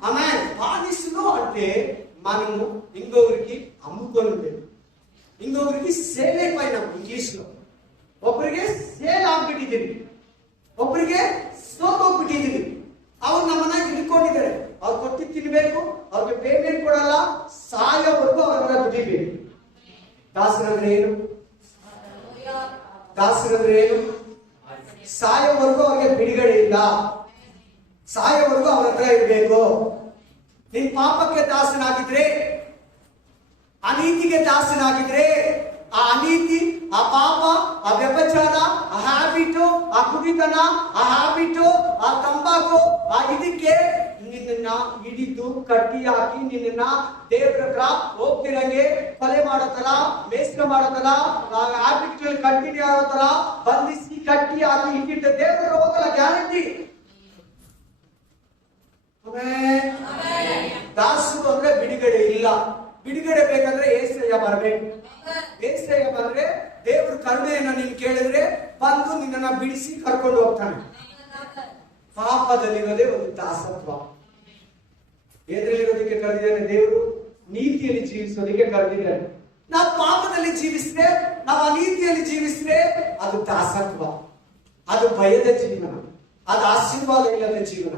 ఆమెన్. బానిసలు అంటే మనము ఇంకొకరికి అమ్ముకొని ఉండేది, ఇంకొకరికి సేల్ అయిపోయినాం. ఇంగ్లీష్ లో ಒಬ್ಬರಿಗೆ ಸೇಲ್ ಆಗ್ಬಿಟ್ಟಿದ್ದೀರಿ, ಒಬ್ಬರಿಗೆ ಸೋತೋಗ್ಬಿಟ್ಟಿದ್ದೀರಿ. ಅವ್ರು ನಮ್ಮನ್ನ ಹಿಡ್ಕೊಂಡಿದ್ದಾರೆ. ಅವ್ರು ಕೊಟ್ಟು ತಿನ್ಬೇಕು, ಅವ್ರಿಗೆ ಪೇಮೆಂಟ್ ಕೊಡಲ್ಲ, ಸಾಯೋವರೆಗೂ ಅವ್ರ ದುಡಿಬೇಕು. ದಾಸರಂದ್ರೆ ಏನು? ದಾಸರಂದ್ರೆ ಏನು? ಸಾಯೋವರೆಗೂ ಅವ್ರಿಗೆ ಬಿಡುಗಡೆ ಇಲ್ಲ, ಸಾಯೋವರೆಗೂ ಅವ್ರ ಹತ್ರ ಇರಬೇಕು. ನಿನ್ ಪಾಪಕ್ಕೆ ದಾಸನಾಗಿದ್ರೆ, ಅನೀತಿಗೆ ದಾಸನಾಗಿದ್ರೆ, ಆ ಅನೀತಿ, ಆ ಪಾಪ, ಆ ವ್ಯಭಿಚಾರ, ಆ ಹ್ಯಾಬಿಟು, ಆ ಕುಡಿತನ, ಆ ಹ್ಯಾಬಿಟು, ಆ ತಂಬಾಕು, ಆ ಇದಕ್ಕೆ ನಿನ್ನ ಹಿಡಿದು ಕಟ್ಟಿ ಹಾಕಿ ನಿನ್ನ ದೇವ್ರ ಹತ್ರ ಹೋಗ್ತಿರಂಗೆ ಕೊಲೆ ಮಾಡತರ, ಮೇಸ್ಕ ಮಾಡತರ, ಹ್ಯಾಬಿಟ್ ಕಂಟಿನ್ಯೂ ಆಗೋ ತರ ಬಂಧಿಸಿ ಕಟ್ಟಿ ಹಾಕಿ ಇಟ್ಟಿದ್ದ ದೇವ್ರ ಹೋಗಲ್ಲ, ಗ್ಯಾರಂಟಿ. ದಾಸರು ಅಂದ್ರೆ ಬಿಡುಗಡೆ ಬಿಡುಗಡೆ ಬೇಕಂದ್ರೆ ಏಸಯ್ಯ ಬರಬೇಕು. ಏಸಯ್ಯ ಬಂದ್ರೆ ದೇವರು ಕರುಣೆಯನ್ನ ನೀನು ಕೇಳಿದ್ರೆ ಬಂದು ನಿನ್ನನ್ನ ಬಿಡಿಸಿ ಕರ್ಕೊಂಡು ಹೋಗ್ತಾನೆ. ಪಾಪದಲ್ಲಿರೋದೇ ಒಂದು ದಾಸತ್ವ. ಎದುರಲ್ಲಿರೋದಕ್ಕೆ ಕರೆದಿದ್ದಾನೆ ದೇವರು, ನೀತಿಯಲ್ಲಿ ಜೀವಿಸೋದಕ್ಕೆ ಕರೆದಿದ್ದಾನೆ. ನಾವು ಪಾಪದಲ್ಲಿ ಜೀವಿಸಿದ್ರೆ, ನಾವು ಅನೀತಿಯಲ್ಲಿ ಜೀವಿಸಿದ್ರೆ ಅದು ದಾಸತ್ವ, ಅದು ಭಯದ ಜೀವನ, ಅದು ಆಶೀರ್ವಾದ ಇಲ್ಲದ ಜೀವನ,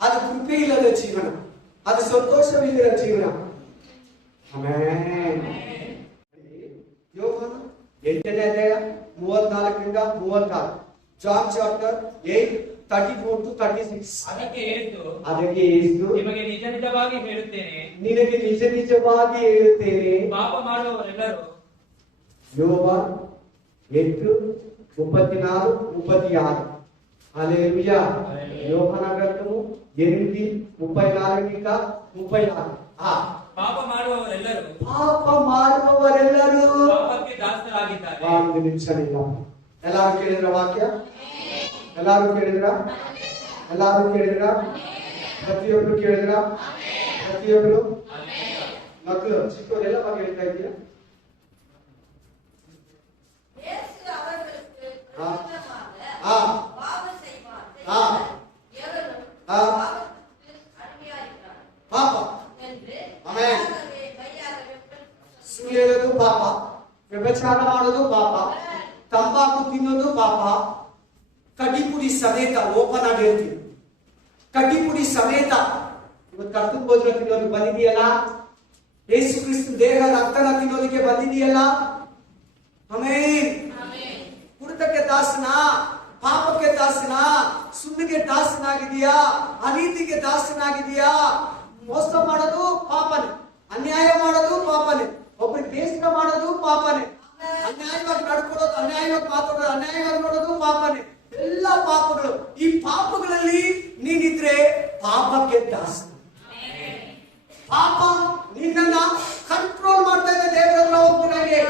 ಅದು ಕೃಪೆ ಇಲ್ಲದ ಜೀವನ, ಅದು ಸಂತೋಷವಿಲ್ಲದ ಜೀವನ. ಆಮೆನ್. ಯೋಹಾನ 8ನೇ ಅಧ್ಯಾಯ 34ರಿಂದ 36. John chapter 8:34-36. ಅದಕ್ಕೆ ಯೇಸು ನಿಮಗೆ ನಿಜ ನಿಜವಾಗಿ ಹೇಳುತ್ತೇನೆ, ನಿನಗೆ ನಿಜ ನಿಜವಾಗಿ ಹೇಳುತ್ತೇನೆ, ಪಾಪ ಮಾಡುವವರೆಲ್ಲರೂ. ಯೋಹಾನ 8:34-36. హల్లెలూయా. యోహాన గ్రంథము 8:34-36. ಪಾಪ ಮಾಡುವವರೆಲ್ಲರೂ ಪಾಪಕ್ಕೆ ದಾಸರಾಗಿದ್ದಾರೆ. ಒಂದು ನಿಮಿಷ ಇಲ್ಲ. ಎಲ್ಲಾರು ಕೇಳಿದ್ರ ವಾಕ್ಯ? ಎಲ್ಲಾರು ಕೇಳಿದ್ರ? ಎಲ್ಲಾರು ಕೇಳಿದ್ರ? ಪ್ರತಿಯೊಬ್ರು ಕೇಳಿದ್ರ? ಪ್ರತಿಯೊಬ್ರು ಮಕ್ಕಳು ಚಿಕ್ಕವರೆಲ್ಲ ಬಗ್ಗೆ ಹೇಳ್ತಾ ಇದೀಯ? ಪಾಪ. ಆಮೆನ್. ಸುಳ್ಳು ಹೇಳೋದು ಪಾಪ, ವ್ಯಭಿಚಾರ ಮಾಡೋದು ಪಾಪ, ತಂಬಾಕು ತಿನ್ನೋದು ಪಾಪ, ಕಡ್ಡಿಪುಡಿ ಸಮೇತ ಓಪನ್ ಆಗಿ ಹೇಳ್ತೀವಿ. ಕಡ್ಡಿಪುಡಿ ಸಮೇತ ಇವತ್ತು ಕರ್ತನ ಭೋಜನ ತಿನ್ನೋದಕ್ಕೆ ಬಂದಿದೆಯಲ್ಲ, ಯೇಸು ಕ್ರಿಸ್ತ ದೇಹ ರಕ್ತನ ತಿನ್ನೋದಕ್ಕೆ ಬಂದಿದೆಯಲ್ಲ. ಆಮೆನ್. ಕುಡಿತಕ್ಕೆ ದಾಸನ, ಪಾಪಕ್ಕೆ ದಾಸನ, ಸುಳ್ಳಿಗೆ ದಾಸನಾಗಿದೆಯಾ, ಅನೀತಿಗೆ ದಾಸನಾಗಿದೆಯಾ? ಮೋಸ ಮಾಡೋದು ಪಾಪನೆ, ಅನ್ಯಾಯ ಮಾಡೋದು ಪಾಪನೆ, ಒಬ್ಬರಿಗೆ ಬೇಸರ ಮಾಡೋದು ಪಾಪನೆ, ಅನ್ಯಾಯವಾಗಿ ನಡ್ಕೊಳ್ಳೋದು, ಅನ್ಯಾಯವಾಗಿ ಮಾತಾಡೋದು, ಅನ್ಯಾಯವಾಗಿ ನೋಡೋದು ಪಾಪನೆ. ಎಲ್ಲ ಪಾಪಗಳು. ಈ ಪಾಪಗಳಲ್ಲಿ ನೀನಿದ್ರೆ ಪಾಪಕ್ಕೆ ದಾಸ. ಪಾಪ ನಿನ್ನನ್ನ ಕಂಟ್ರೋಲ್ ಮಾಡ್ತಾ ಇದೆ. ದೇವರ ಹತ್ರ ಹೋಗ್ತಿದ್ದಾಗೆ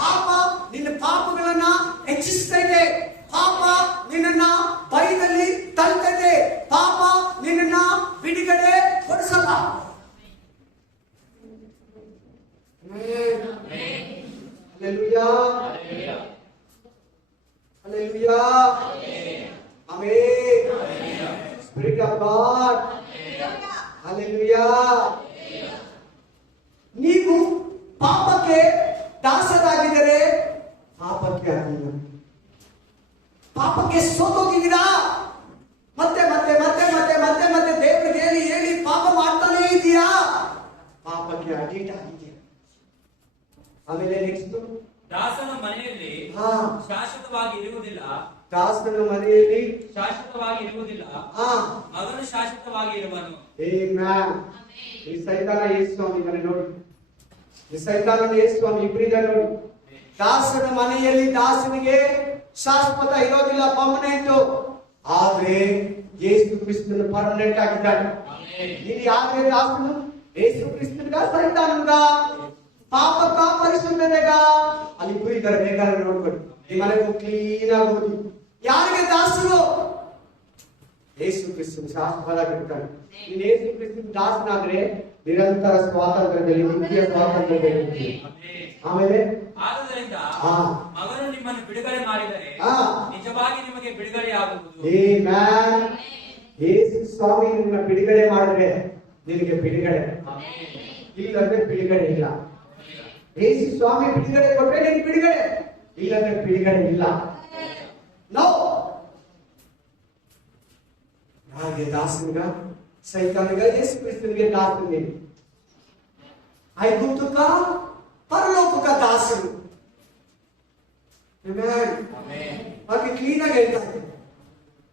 ಪಾಪ ನಿನ್ನ ಪಾಪಗಳನ್ನ ಹೆಚ್ಚಿಸ್ತಾ ಇದೆ. ಪಾಪ ನಿನ್ನನ್ನ ಭಯದಲ್ಲಿ ತಳ್ತಾ ಇದೆ. ಪಾಪ ನಿನ್ನನ್ನ ಬಿಡುಗಡೆ ಕೊಡಿಸಲ್ಲ. Hallelujah, hallelujah, amen. Spirit of God, hallelujah. ನೀವು ಪಾಪಕ್ಕೆ ದಾಸರಾಗಿದ್ದರೆ ಪಾಪಕ್ಕೆ ಆಗಿಲ್ಲ. ಪಾಪಕ್ಕೆ ಸೋತೋಗಿದ್ದೀರಾ. ಮತ್ತೆ ಮತ್ತೆ ಮತ್ತೆ ಮತ್ತೆ ಮತ್ತೆ ಮತ್ತೆ ದೇವರಿಗೆ ಹೇಳಿ ಹೇಳಿ ಪಾಪ ಮಾಡ್ತಾನೆ ಇದೆಯಾ? ಪಾಪಕ್ಕೆ ಅಡಿಕ್ಟ್ ಆಗಿದೆಯಾ? ಆಮೇಲೆ ನೆಕ್ಸ್ಟ್, ದಾಸನ ಮನೆಯಲ್ಲಿ ಶಾಶ್ವತವಾಗಿ ಇರುವುದಿಲ್ಲ. ದಾಸನ ಮನೆಯಲ್ಲಿ ಶಾಶ್ವತವಾಗಿ ಇರುವುದಿಲ್ಲ, ಮಗನು ಶಾಶ್ವತವಾಗಿ ಇರುವನು. ಆಮೆನ್. ಈ ಸೈತಾನ ಯೇಸು ಸ್ವಾಮಿ ಮನೆ ನೋಡಿ, ಈ ಸೈತಾನ ಯೇಸು ಸ್ವಾಮಿ ಇಬ್ಬರಿದ್ದಾರೆ ನೋಡಿ. ದಾಸನ ಮನೆಯಲ್ಲಿ ದಾಸನಿಗೆ ಶಾಶ್ವತ ಇರೋದಿಲ್ಲ, ಪರ್ಮನೆಂಟ್. ಆದ್ರೆ ಯೇಸು ಕ್ರಿಸ್ತನು ಪರ್ಮನೆಂಟ್ ಆಗಿದ್ದಾನೆ. ನೀನು ಯಾರಿಗೆ ದಾಸನು? ಯೇಸು ಕ್ರಿಸ್ತನಿಗ, ಸೈತಾನನಿಗ, ಪಾಪಕ್ಕ, ಪರಿಶುದ್ಧತೆಗ? ಅಲ್ಲಿ ಇಬ್ಬರು ಇದ್ದಾರೆ, ಬೇಕಾದ್ರೆ ನೋಡ್ಕೊಳ್ಳಿ. ಈ ಮನೆಗೂ ಕ್ಲೀನ್ ಆಗಿ ಹೋಗಿ ಯಾರಿಗೆ ದಾಸರು? ಯೇಸು ಕ್ರಿಸ್ತನು ಶಾಶ್ವತವಾಗಿರ್ತಾನೆ. ನೀನು ಯೇಸು ಕ್ರಿಸ್ತನ ದಾಸನಾದ್ರೆ ನಿರಂತರ ಸ್ವಾತಂತ್ರ್ಯದಲ್ಲಿ, ನಿತ್ಯ ಸ್ವಾತಂತ್ರ್ಯದಲ್ಲಿ. ಆಮೇಲೆ ಆದುದರಿಂದ ಮಗನು ನಿಮ್ಮನ್ನು ಬಿಡುಗಡೆ ಮಾಡಿದರೆ ನಿಜವಾಗಿ ನಿಮಗೆ ಬಿಡುಗಡೆ ಆಗುವುದು. ಆಮೆನ್. ಯೇಸು ಸ್ವಾಮಿ ನಿನ್ನ ಬಿಡುಗಡೆ ಮಾಡಿದ್ರೆ ನಿನಗೆ ಬಿಡುಗಡೆ, ಇಲ್ಲಂದ್ರೆ ಬಿಡುಗಡೆ ಇಲ್ಲ. ಯೇಸು ಸ್ವಾಮಿ ಬಿಡುಗಡೆ ಕೊಟ್ರೆ ನಿನಗೆ ಬಿಡುಗಡೆ, ಇಲ್ಲಂದ್ರೆ ಬಿಡುಗಡೆ ಇಲ್ಲ. ನೋ. ಯಾರಿಗೆ ದಾಸನಿಗ? ಸೈತಾನಿಗ, ಯೇಸು ಕ್ರಿಸ್ತನಿಗೆ ದಾಸನಿಗೆ. ಐಗುಪ್ತಕ, ಪರಲೋಕಕ ದಾಸರು. ಹಾಗೆ ಕ್ಲೀನ್ ಆಗಿ ಹೇಳ್ತಾ ಇದ್ದೀನಿ.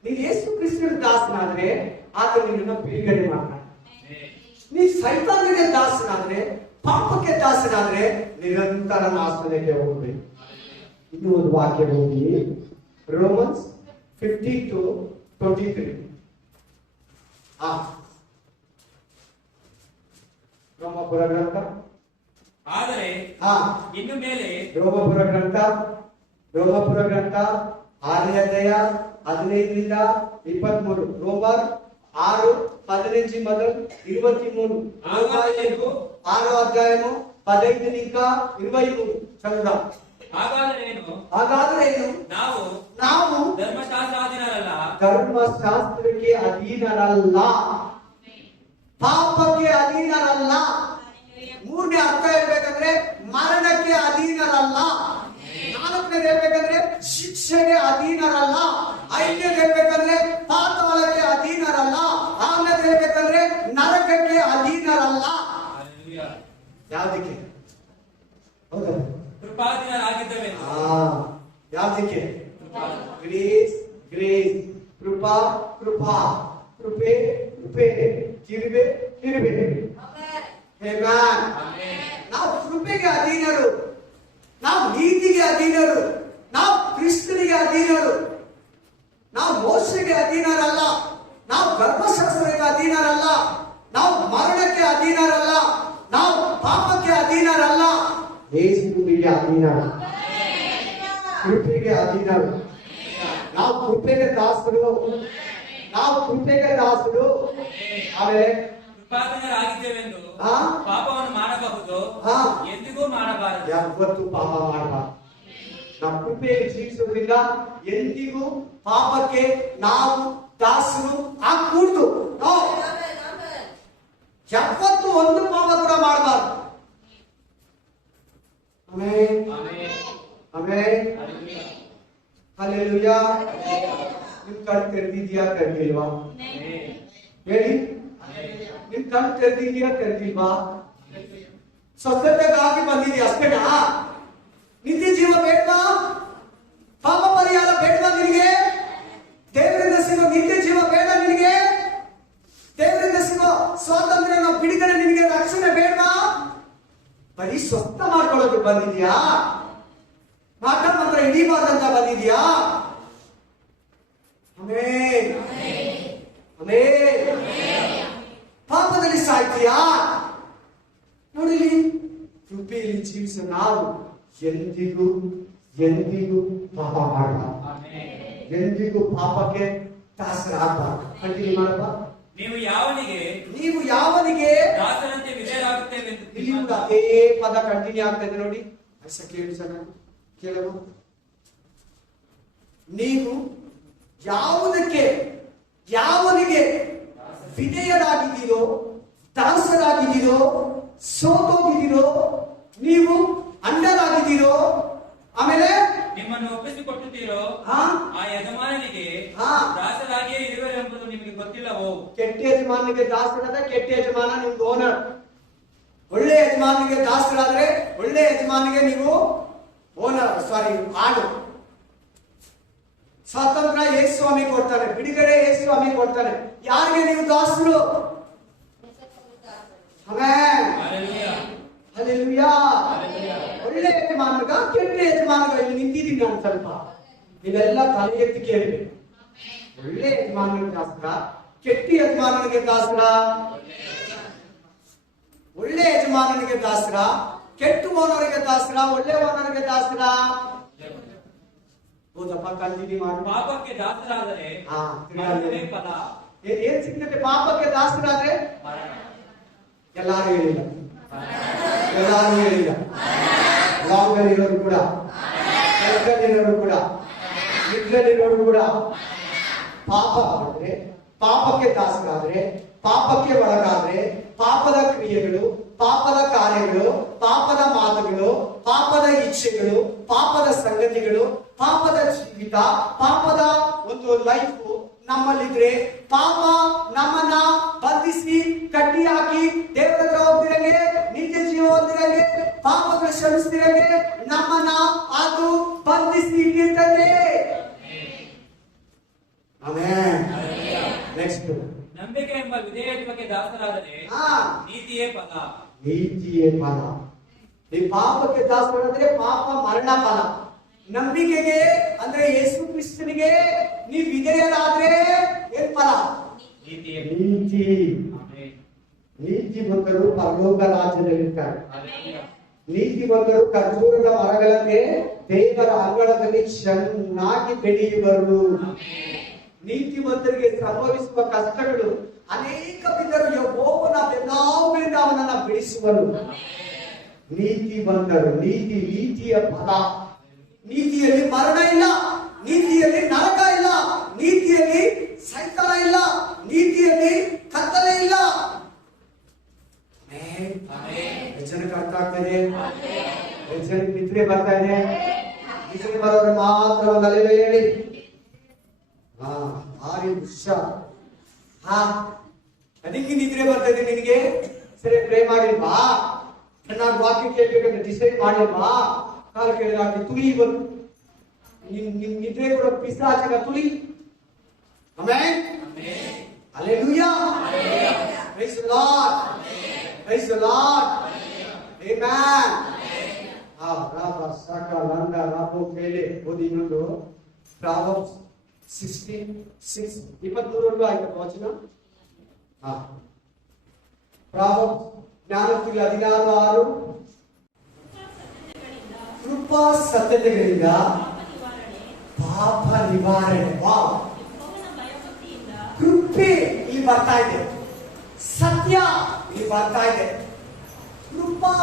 ನೀನು ಯೇಸು ಕ್ರಿಸ್ತನ ದಾಸನಾದ್ರೆ ಆತ ನಿನ್ನನ್ನು ಬಿಡುಗಡೆ ಮಾಡ್ತಾನೆ. ನೀ ಸೈತಾನಿಗೆ ದಾಸನಾದ್ರೆ, ಪಾಪಕ್ಕೆ ದಾಸನಾದ್ರೆ ನಿರಂತರ ನಾಶನಕ್ಕೆ ಹೋಗ್ಬೇಕು. ಇನ್ನೂ ಒಂದು ವಾಕ್ಯ ಹೋಗಿ, ರೋಮನ್ಸ್ 50:23. ರೋಮಪುರ ಗ್ರಂಥ. ಆದರೆ ಇನ್ನು ಮೇಲೆ ರೋಮಪುರ ಗ್ರಂಥ 6ನೇ ಅಧ್ಯಾಯ 15-23. ರೋಮರ್ 6, 15 మొదలు 23 లోకాయకు 6వ అధ్యాయము 15 ఇంకా 23 చదువుదాం. ಹಾಗಾದರೆ ನಾವು ಧರ್ಮಶಾಸ್ತ್ರಕ್ಕೆ ಅಧೀನರಲ್ಲ, ಪಾಪಕ್ಕೆ ಅಧೀನರಲ್ಲ. ಮೂರನೇ ಅರ್ಥ ಹೇಳ್ಬೇಕಂದ್ರೆ ಮರಣಕ್ಕೆ ಅಧೀನರಲ್ಲ. ನಾಲ್ಕನೇದು ಹೇಳ್ಬೇಕಂದ್ರೆ ಶಿಕ್ಷೆಗೆ ಅಧೀನರಲ್ಲ. ಐದನೇದು ಹೇಳ್ಬೇಕಂದ್ರೆ ಪಾತಾಳಕ್ಕೆ ಅಧೀನರಲ್ಲ. ಆರನೇದು ಹೇಳ್ಬೇಕಂದ್ರೆ ನರಕಕ್ಕೆ ಅಧೀನರಲ್ಲ. ಯಾವ್ದಕ್ಕೆ? ಹೌದಾ? ಕೃಪಾಧೀನರಾಗಿದ್ದೇವೆ. ಯಾವ್ದಕ್ಕೆ? ಗ್ರೇಸ್ ಗ್ರೇಸ್, ಕೃಪಾ ಕೃಪಾ, ಕೃಪೆ ಕೃಪೆ, ಕಿರುಬೆ ಕಿರುಬೆ. ನಾವು ಕೃಪೆಗೆ ಅಧೀನರು, ನಾವು ನೀತಿಗೆ ಅಧೀನರು, ನಾವು ಕ್ರಿಸ್ತನಿಗೆ ಅಧೀನರು. ನಾವು ಮೋಸೆಗೆ ಅಧೀನರಲ್ಲ, ನಾವು ಧರ್ಮಶಾಸ್ತ್ರಕ್ಕೆ ಅಧೀನರಲ್ಲ, ನಾವು ಮರಣಕ್ಕೆ ಅಧೀನರಲ್ಲ, ನಾವು ಪಾಪಕ್ಕೆ ಅಧೀನರಲ್ಲ. ಯೇಸುವಿಗೆ ಅಧೀನರು, ಕೃಪೆಗೆ ಅಧೀನರು. ನಾವು ಕೃಪೆಗೆ ದಾಸರು, ನಾವು ಕೃಪೆಗೆ ದಾಸರು. ಆಮೇಲೆ ಕೃಪಾಧೀನರಾಗಿದ್ದೇವೆಂದು ಪಾಪವನ್ನು ಮಾಡಬಹುದು, ಎಂದಿಗೂ ಮಾಡಬಾರದು. ಯಾವತ್ತೂ ಪಾಪ ಮಾಡಬಾರದು. ನಾವು ಕೃಪೆಯಲ್ಲಿ ಜೀವಿಸುವುದರಿಂದ ಎಂದಿಗೂ ಪಾಪಕ್ಕೆ ನಾವು ದಾಸರು ಆಗಕೂಡದು. ಯಾವತ್ತೂ ಒಂದು ಪಾಪ ಕೂಡ ಮಾಡಬಾರದು. Amen amen hallelujah. ನಿಮ್ ಕಣ್ಣು ತೆರೆದಿದ್ಯಾ ತೆರೆದಿಲ್ವಾ? ಹೇಳಿ, ನಿಮ್ ಕಣ್ಣು ತೆರೆದಿದ್ಯಾ ತೆರೆದಿಲ್ವಾ? ಸ್ವಸ್ಥತೆಗಾಗಿ ಬಂದಿದ್ಯಾ ಅಷ್ಟೇನಾ? ನಿತ್ಯ ಜೀವ ಬೇಡವಾ? ಪಾಪ ಪರಿಹಾರ ಬೇಡವಾ ನಿನಗೆ? ದೇವರಿಂದ ಸಿಗೋ ನಿತ್ಯ ಜೀವ ಬೇಡ ನಿನಗೆ? ದೇವರಿಂದ ಸಿಗೋ ಸ್ವಾತಂತ್ರ್ಯ ಬಿಡುಗಡೆ ನಿನಗೆ, ರಕ್ಷಣೆ ಬೇಡವಾ? ಬರೀ ಸ್ವಸ್ಥ ಮಾಡ್ಕೊಳ್ಳೋದಕ್ಕೆ ಬಂದಿದ್ಯಾ? ಮಾಟ ಮಾತ್ರ ಹಿಡಿಬಾರ್ದಂತ ಬಂದಿದ್ಯಾ? Amen amen. ಪಾಪದಲ್ಲಿ ಸಾಯ್ತೀಯಾ? ನೋಡಿ, ಕೃಪೆಯಲ್ಲಿ ಜೀವಿಸೋ ನಾವು ಎಂದಿಗೂ ಎಂದಿಗೂ ಪಾಪ ಮಾಡಬಾರ್ದು, ಎಂದಿಗೂ ಪಾಪಕ್ಕೆ ದಾಸರಾಗಬಾರದು. ಕಂಟಿನ್ಯೂ ಮಾಡಪ್ಪ. ನೀವು ಯಾವನಿಗೆ ದಾಸರಂತೆ ವಿಧೇಯರಾಗುತ್ತೇವೆ. ಇಲ್ಲಿ ಅದೇ ಪದ ಕಂಟಿನ್ಯೂ ಆಗ್ತಾ ಇದೆ ನೋಡಿ. ಕೇಳಬಹುದು. ನೀವು ಯಾವನಿಗೆ ವಿಧೇಯರಾಗಿದ್ದೀರೋ, ದಾಸರಾಗಿದ್ದೀರೋ, ಸೋತೋಗಿದ್ದೀರೋ, ನೀವು ಅಂಡರಾಗಿದ್ದೀರೋ, ಆಮೇಲೆ ನಿಮ್ಮನ್ನು ಒಪ್ಪಿಸಿಕೊಟ್ಟಿದ್ದೀರೋ ಆ ಯಜಮಾನನಿಗೆ ದಾಸರಾಗಿಯೇ ಇರುವೆನೆಂಬುದು ನಿಮಗೆ ಗೊತ್ತಿಲ್ಲವೋ? ಕೆಟ್ಟ ಯಜಮಾನಿಗೆ ದಾಸರಾದ ಕೆಟ್ಟ ಯಜಮಾನ ನಿಮ್ಗೆ ಓನರ್. ಒಳ್ಳೆ ಯಜಮಾನಿಗೆ ದಾಸರಾದ್ರೆ ಒಳ್ಳೆ ಯಜಮಾನಿಗೆ ನೀವು ಓನರ್, ಆಳು. ಸ್ವಾತಂತ್ರ್ಯ ಯೇಸು ಸ್ವಾಮಿ ಕೊಡ್ತಾನೆ, ಬಿಡುಗಡೆ ಯೇಸು ಸ್ವಾಮಿ ಕೊಡ್ತಾನೆ. ಯಾರಿಗೆ ನೀವು ದಾಸರು? Amen hallelujah. ಒಳ್ಳೆ ಯಜಮಾನಗ ಕೆಟ್ಟ ಯಜಮಾನಗ ಇಲ್ಲಿ ನಿಂತಿದ್ದೀನಿ ನಾನು. ಸ್ವಲ್ಪ ನೀವೆಲ್ಲ ತಲೆ ಎತ್ತಿ ಕೇಳಬೇಕು. ಒಳ್ಳೆ ಯಜಮಾನನಿಗೆ ದಾಸರ, ಕೆಟ್ಟ ಯಜಮಾನನಿಗೆ ದಾಸರ? ಒಳ್ಳೆ ಯಜಮಾನನಿಗೆ ದಾಸರ, ಕೆಟ್ಟ ಓನರಿಗೆ ದಾಸರ, ಒಳ್ಳೆ ಓನರಿಗೆ ದಾಸರ? ಹೌದಪ್ಪ, ಕಂಟಿನ್ಯೂ ಮಾಡಿ. ಪಾಪಕ್ಕೆ ದಾಸರಾದರೆ ಫಲ. ಏನ್ ಸಿಗ್ತದೆ? ಪಾಪಕ್ಕೆ ದಾಸರಾದ್ರೆ ಎಲ್ಲಾರು ಹೇಳಿಲ್ಲ, ಎಲ್ಲಾರು ಹೇಳಿಲ್ಲ. ಲಾಂಗಲ್ಲಿರೋರು ಕೂಡ, ಕೆಲಸದಲ್ಲಿರೋರು ಕೂಡ, ನಿದ್ರಲ್ಲಿರೋರು ಕೂಡ ಪಾಪ ಮಾಡಿದ್ರೆ, ಪಾಪಕ್ಕೆ ದಾಸರಾದ್ರೆ, ಪಾಪಕ್ಕೆ ಒಳಗಾದ್ರೆ, ಪಾಪದ ಕ್ರಿಯೆಗಳು, ಪಾಪದ ಕಾರ್ಯಗಳು, ಪಾಪದ ಮಾತುಗಳು, ಪಾಪದ ಇಚ್ಛೆಗಳು, ಪಾಪದ ಸಂಗತಿಗಳು, ಪಾಪದ ಜೀವಿತ, ಪಾಪದ ಒಂದು ಲೈಫ್ ನಮ್ಮಲ್ಲಿದ್ರೆ, ಪಾಪ ನಮ್ಮನ್ನ ಬಂಧಿಸಿ ಕಟ್ಟಿ ಹಾಕಿ ದೇವರ ಹತ್ರ ಹೋಗ್ತಿರಂಗೆ, ನಿತ್ಯ ಜೀವ ಹೊಂದಿರಂಗೆ, ಪಾಪಗಳು ಶ್ರಮಿಸ್ತಿರಂಗೆ ನಮ್ಮನ್ನ ಅದು ಬಂಧಿಸಿ ಇಟ್ಟಿರ್ತದೆ. ಆಮೆನ್. ನೆಕ್ಸ್ಟ್, ನಂಬಿಕೆ ಎಂಬ ವಿಧೇಯತ್ವಕ್ಕೆ ದಾಸರಾದರೆ ನೀತಿಯೇ ಫಲ. ನೀತಿಯೇ ಫಲ. ಈ ಪಾಪಕ್ಕೆ ದಾಸರಾದ್ರೆ ಪಾಪ ಮರಣ ಫಲ. ನಂಬಿಕೆಗೆ ಅಂದ್ರೆ ಯೇಸು ಕ್ರಿಸ್ತನಿಗೆ ನೀವು ವಿಧೇಯರಾದ್ರೆ ಏನ್ ಫಲ? ನೀತಿ. ನೀತಿವಂತರು ಪರಲೋಕ ರಾಜ್ಯದಲ್ಲಿರ್ತಾರೆ. ನೀತಿವಂತರು ಖರ್ಜೂರದ ಮರಗಳಂತೆ ದೇವರ ಅಂಗಳದಲ್ಲಿ ಚೆನ್ನಾಗಿ ಬೆಳೆಯುವರು. ನೀತಿವಂತರಿಗೆ ಸಂಭವಿಸುವ ಕಷ್ಟಗಳು ಅನೇಕ ಬಿದ್ದರು, ಯೆಹೋವನ ಬೆನ್ನಾವುಗಳಿಂದ ಅವನನ್ನ ಬಿಡಿಸುವನು. ನೀತಿವಂತರು, ನೀತಿಯ ಫಲ. ನೀತಿಯಲ್ಲಿ ಮರಣ ಇಲ್ಲ, ನೀತಿಯಲ್ಲಿ ನರಕ ಇಲ್ಲ, ನೀತಿಯಲ್ಲಿ ಸೈತಾನ ಇಲ್ಲ, ನೀತಿಯಲ್ಲಿ ಕತ್ತಲೆ ಇಲ್ಲ. ಜನಕ್ಕೆ ಅರ್ಥ ಆಗ್ತದೆ? ಜನಕ್ಕೆ ನಿದ್ರೆ ಬರ್ತಾ ಇದೆ? ನಿದ್ರೆ ಬರೋರು ಮಾತ್ರ ಒಂದು ಅಲೆಲೆ ಹೇಳಿ. ಭಾರಿ ಹುಷಾರ್. ಅದಕ್ಕೆ ನಿದ್ರೆ ಬರ್ತಾ ಇದೆ ನಿನಗೆ. ಸರಿ, ಪ್ರೇ ಮಾಡಿಲ್ವಾ? ಚೆನ್ನಾಗಿ ವಾಕ್ಯ ಕೇಳ್ಬೇಕಂತ ಡಿಸೈಡ್ ಮಾಡಿಲ್ವಾ? ಕಾಲು ಕೆಳಗಾಗಿ ತುಳಿ. ಇವತ್ತು ನಿಮ್ ನಿದ್ರೆ ಕೂಡ ಪಿಶಾಚಿನ ತುಳಿ. Amen. Hallelujah. Praise the Lord. Praise the Lord. Amen. ರಾಬ ಸಾಕ ಲಂಡ ರಾಬೋ ಕೇಲೆ ಓದಿ ಇನ್ನೊಂದು ಪ್ರಾವರ್ಬ್ಸ್ 16:6 23 ಆಯ್ತು ವಚನ. ಪ್ರಾವರ್ಬ್ಸ್ ಜ್ಞಾನೋಕ್ತಿಗಳ 16 ಕೃಪಾ ಸತ್ಯತೆಗಳಿಂದ ಪಾಪ ನಿವಾರಣೆ. ಕೃಪೆ ಇಲ್ಲಿ ಬರ್ತಾ ಇದೆ, ಸತ್ಯ ಇಲ್ಲಿ ಬರ್ತಾ ಇದೆ. ಕೃಪಾ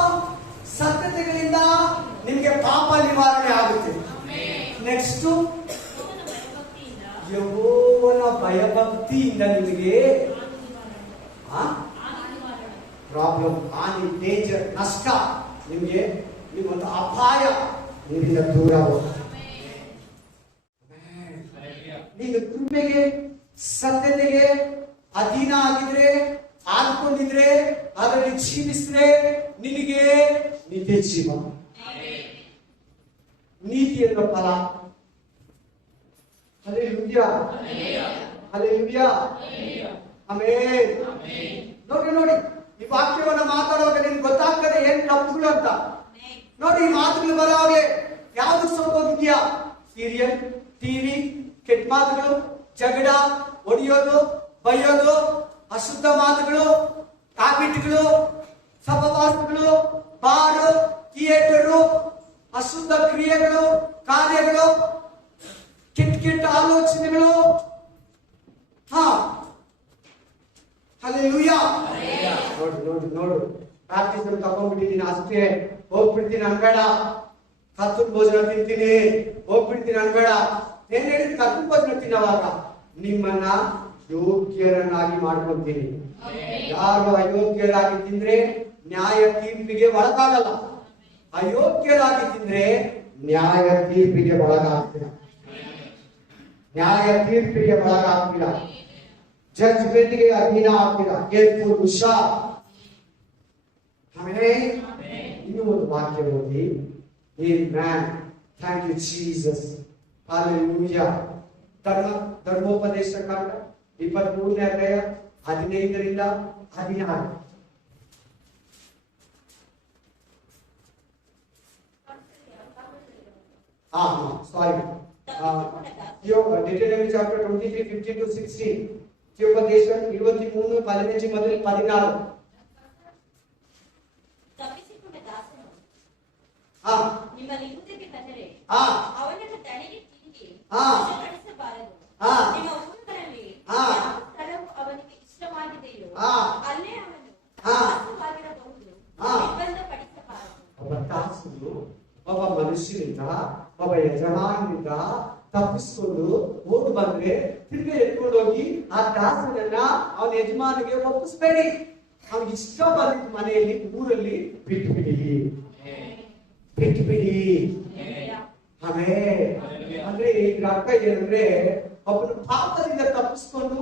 ಸತ್ಯತೆಗಳಿಂದ ನಿಮಗೆ ಪಾಪ ನಿವಾರಣೆ ಆಗುತ್ತೆ. ನೆಕ್ಸ್ಟ್, ಯೆಹೋವನ ಭಯಭಕ್ತಿಯಿಂದ ನಿಮಗೆ ಪ್ರಾಬ್ಲಮ್, ಹಾನಿ, ಡೇಂಜರ್, ನಷ್ಟ, ನಿಮಗೆ ನಿಮ್ಮೊಂದು ಅಪಾಯ ನಿಮ್ಮಿಂದ ದೂರ ಹೋಗುತ್ತೆ. ನೀನು ಕೃಪೆಗೆ ಸತ್ಯತೆಗೆ ಅಧೀನ ಆಗಿದ್ರೆ, ಆಡ್ಕೊಂಡಿದ್ರೆ, ಅದರಲ್ಲಿ ಜೀವಿಸಿದ್ರೆ ನಿನಗೆ ನಿತ್ಯ ಜೀವ, ನೀತಿಯ ಫಲ. ಹಲ್ಲೆಲೂಯಾ. ಹಲ್ಲೆಲೂಯಾ. ಆಮೆನ್. ನೋಡಿ ನೋಡಿ, ಈ ವಾಕ್ಯವನ್ನ ಮಾತಾಡುವಾಗ ನಿಮ್ಗೆ ಗೊತ್ತಾಗ್ತದೆ ಏನ್ ತಪ್ಪುಗಳು ಅಂತ. ನೋಡಿ, ಈ ಮಾತುಗಳು ಬರೋವಾಗಲೇ ಯಾವ್ದು ಸೋತೋಗಿದ್ಯಾ? ಸೀರಿಯಲ್, ಟಿವಿ, ಕೆಟ್ಟ ಮಾತುಗಳು, ಜಗಳ, ಹೊಡೆಯೋದು, ಬೈಯೋದು, ಅಶುದ್ಧ ಮಾತುಗಳು, ಹ್ಯಾಬಿಟ್ಗಳು, ಸಹವಾಸಗಳು, ಬಾರು, ಥಿಯೇಟರು, ಅಶುದ್ಧ ಕ್ರಿಯೆಗಳು, ಕಾರ್ಯಗಳು, ಕೆಟ್ಟ ಆಲೋಚನೆಗಳು. ಹಲ್ಲೆಲೂಯಾ. ನೋಡು ನೋಡು ನೋಡು, ಪ್ರಾಕ್ಟೀಸ್ ತಗೊಂಡ್ಬಿಟ್ಟಿದ್ದೀನಿ ಅಷ್ಟೇ, ಹೋಗ್ಬಿಡ್ತೀನಿ ಅನ್ಬೇಡ. ಕತ್ತಲ ಭೋಜನ ತಿಂತೀನಿ ಹೋಗ್ಬಿಡ್ತೀನಿ ಅನ್ಬೇಡ. ಏನ್ ಹೇಳಿದ್? ಕತ್ತಲ ಭೋಜನ ತಿನ್ನವಾಗ ನಿಮ್ಮನ್ನ ಯೋಗ್ಯರನ್ನಾಗಿ ಮಾಡ್ಕೊಂತೀನಿ. ಯಾರು ಅಯೋಗ್ಯರಾಗಿ ತಿಂದ್ರೆ ನ್ಯಾಯ ತೀರ್ಪಿಗೆ ಒಳಗಾಗಲ್ಲ. ಅಯೋಗ್ಯರಾಗಿ ತಿಂದ್ರೆ ನ್ಯಾಯ ತೀರ್ಪಿಗೆ ಒಳಗಾಗ್ತೀರ. ನ್ಯಾಯ ತೀರ್ಪಿಗೆ ಒಳಗಾಗ್ತೀರ. ಜಡ್ಜ್ಮೆಂಟ್ಗೆ ಅಧೀನ ಆಗ್ತೀರ. ಕೇರ್ಫುಲ್, ಹುಷಾರ್. ಆಮೆನ್. ಇನ್ನೂ ಒಂದು ವಾಕ್ಯ ಓದಿ. Amen. Thank you Jesus. Hallelujah. ಧರ್ಮೋಪದೇಶ ಕಾಂಡ 23ನೇ ಅಧ್ಯಾಯ 15ರಿಂದ 16. ಸಾರಿ, Deuteronomy chapter 23:15-16. ದ್ವಿತೀಯೋಪದೇಶ 23:15 ಮೊದಲು 14. ತಪ್ಪಿಸಿಕೊಂಡ ದಾಸನು ನಿಮ್ಮ ನಿಗುದಿಗೆ ಬಂದರೆ ಅವನನ್ನು ತಡೆಗೆ ತಿರುಗಿ ವಶಪಡಿಸಬಾರದು. ನಿಮ್ಮ ಊರುಗಳಲ್ಲಿ ಯಾವ ಸ್ಥಳವು ಅವನಿಗೆ ಇಷ್ಟವಾಗಿದೆಯೋ ಅಲ್ಲೇ ಅವನು ವಾಸವಾಗಿರಬಹುದು. ನಿರ್ಬಂಧಪಡಿಸಬಾರದು. ಒಬ್ಬ ದಾಸನು ಒಬ್ಬ ಮನುಷ್ಯನಿಂದ, ಒಬ್ಬ ಯಜಮಾನನಿಂದ ತಪ್ಪಿಸಿಕೊಂಡು ಓಡು ಬಂದ್ರೆ ತಿರುಗಿ ಎತ್ಕೊಂಡು ಹೋಗಿ ಆ ದಾಸನನ್ನ ಅವನ ಯಜಮಾನಿಗೆ ಒಪ್ಪಿಸ್ಬೇಡಿ. ಅವ್ನಿಗೆ ಇಷ್ಟ ಬಂದಿದ್ದ ಮನೆಯಲ್ಲಿ, ಊರಲ್ಲಿ ಬಿಟ್ಬಿಡಿ. ಅಂದ್ರೆ ಈಗ ಅರ್ಥ ಏನಂದ್ರೆ, ಒಬ್ಬನು ಪಾಪದಿಂದ ತಪ್ಪಿಸ್ಕೊಂಡು,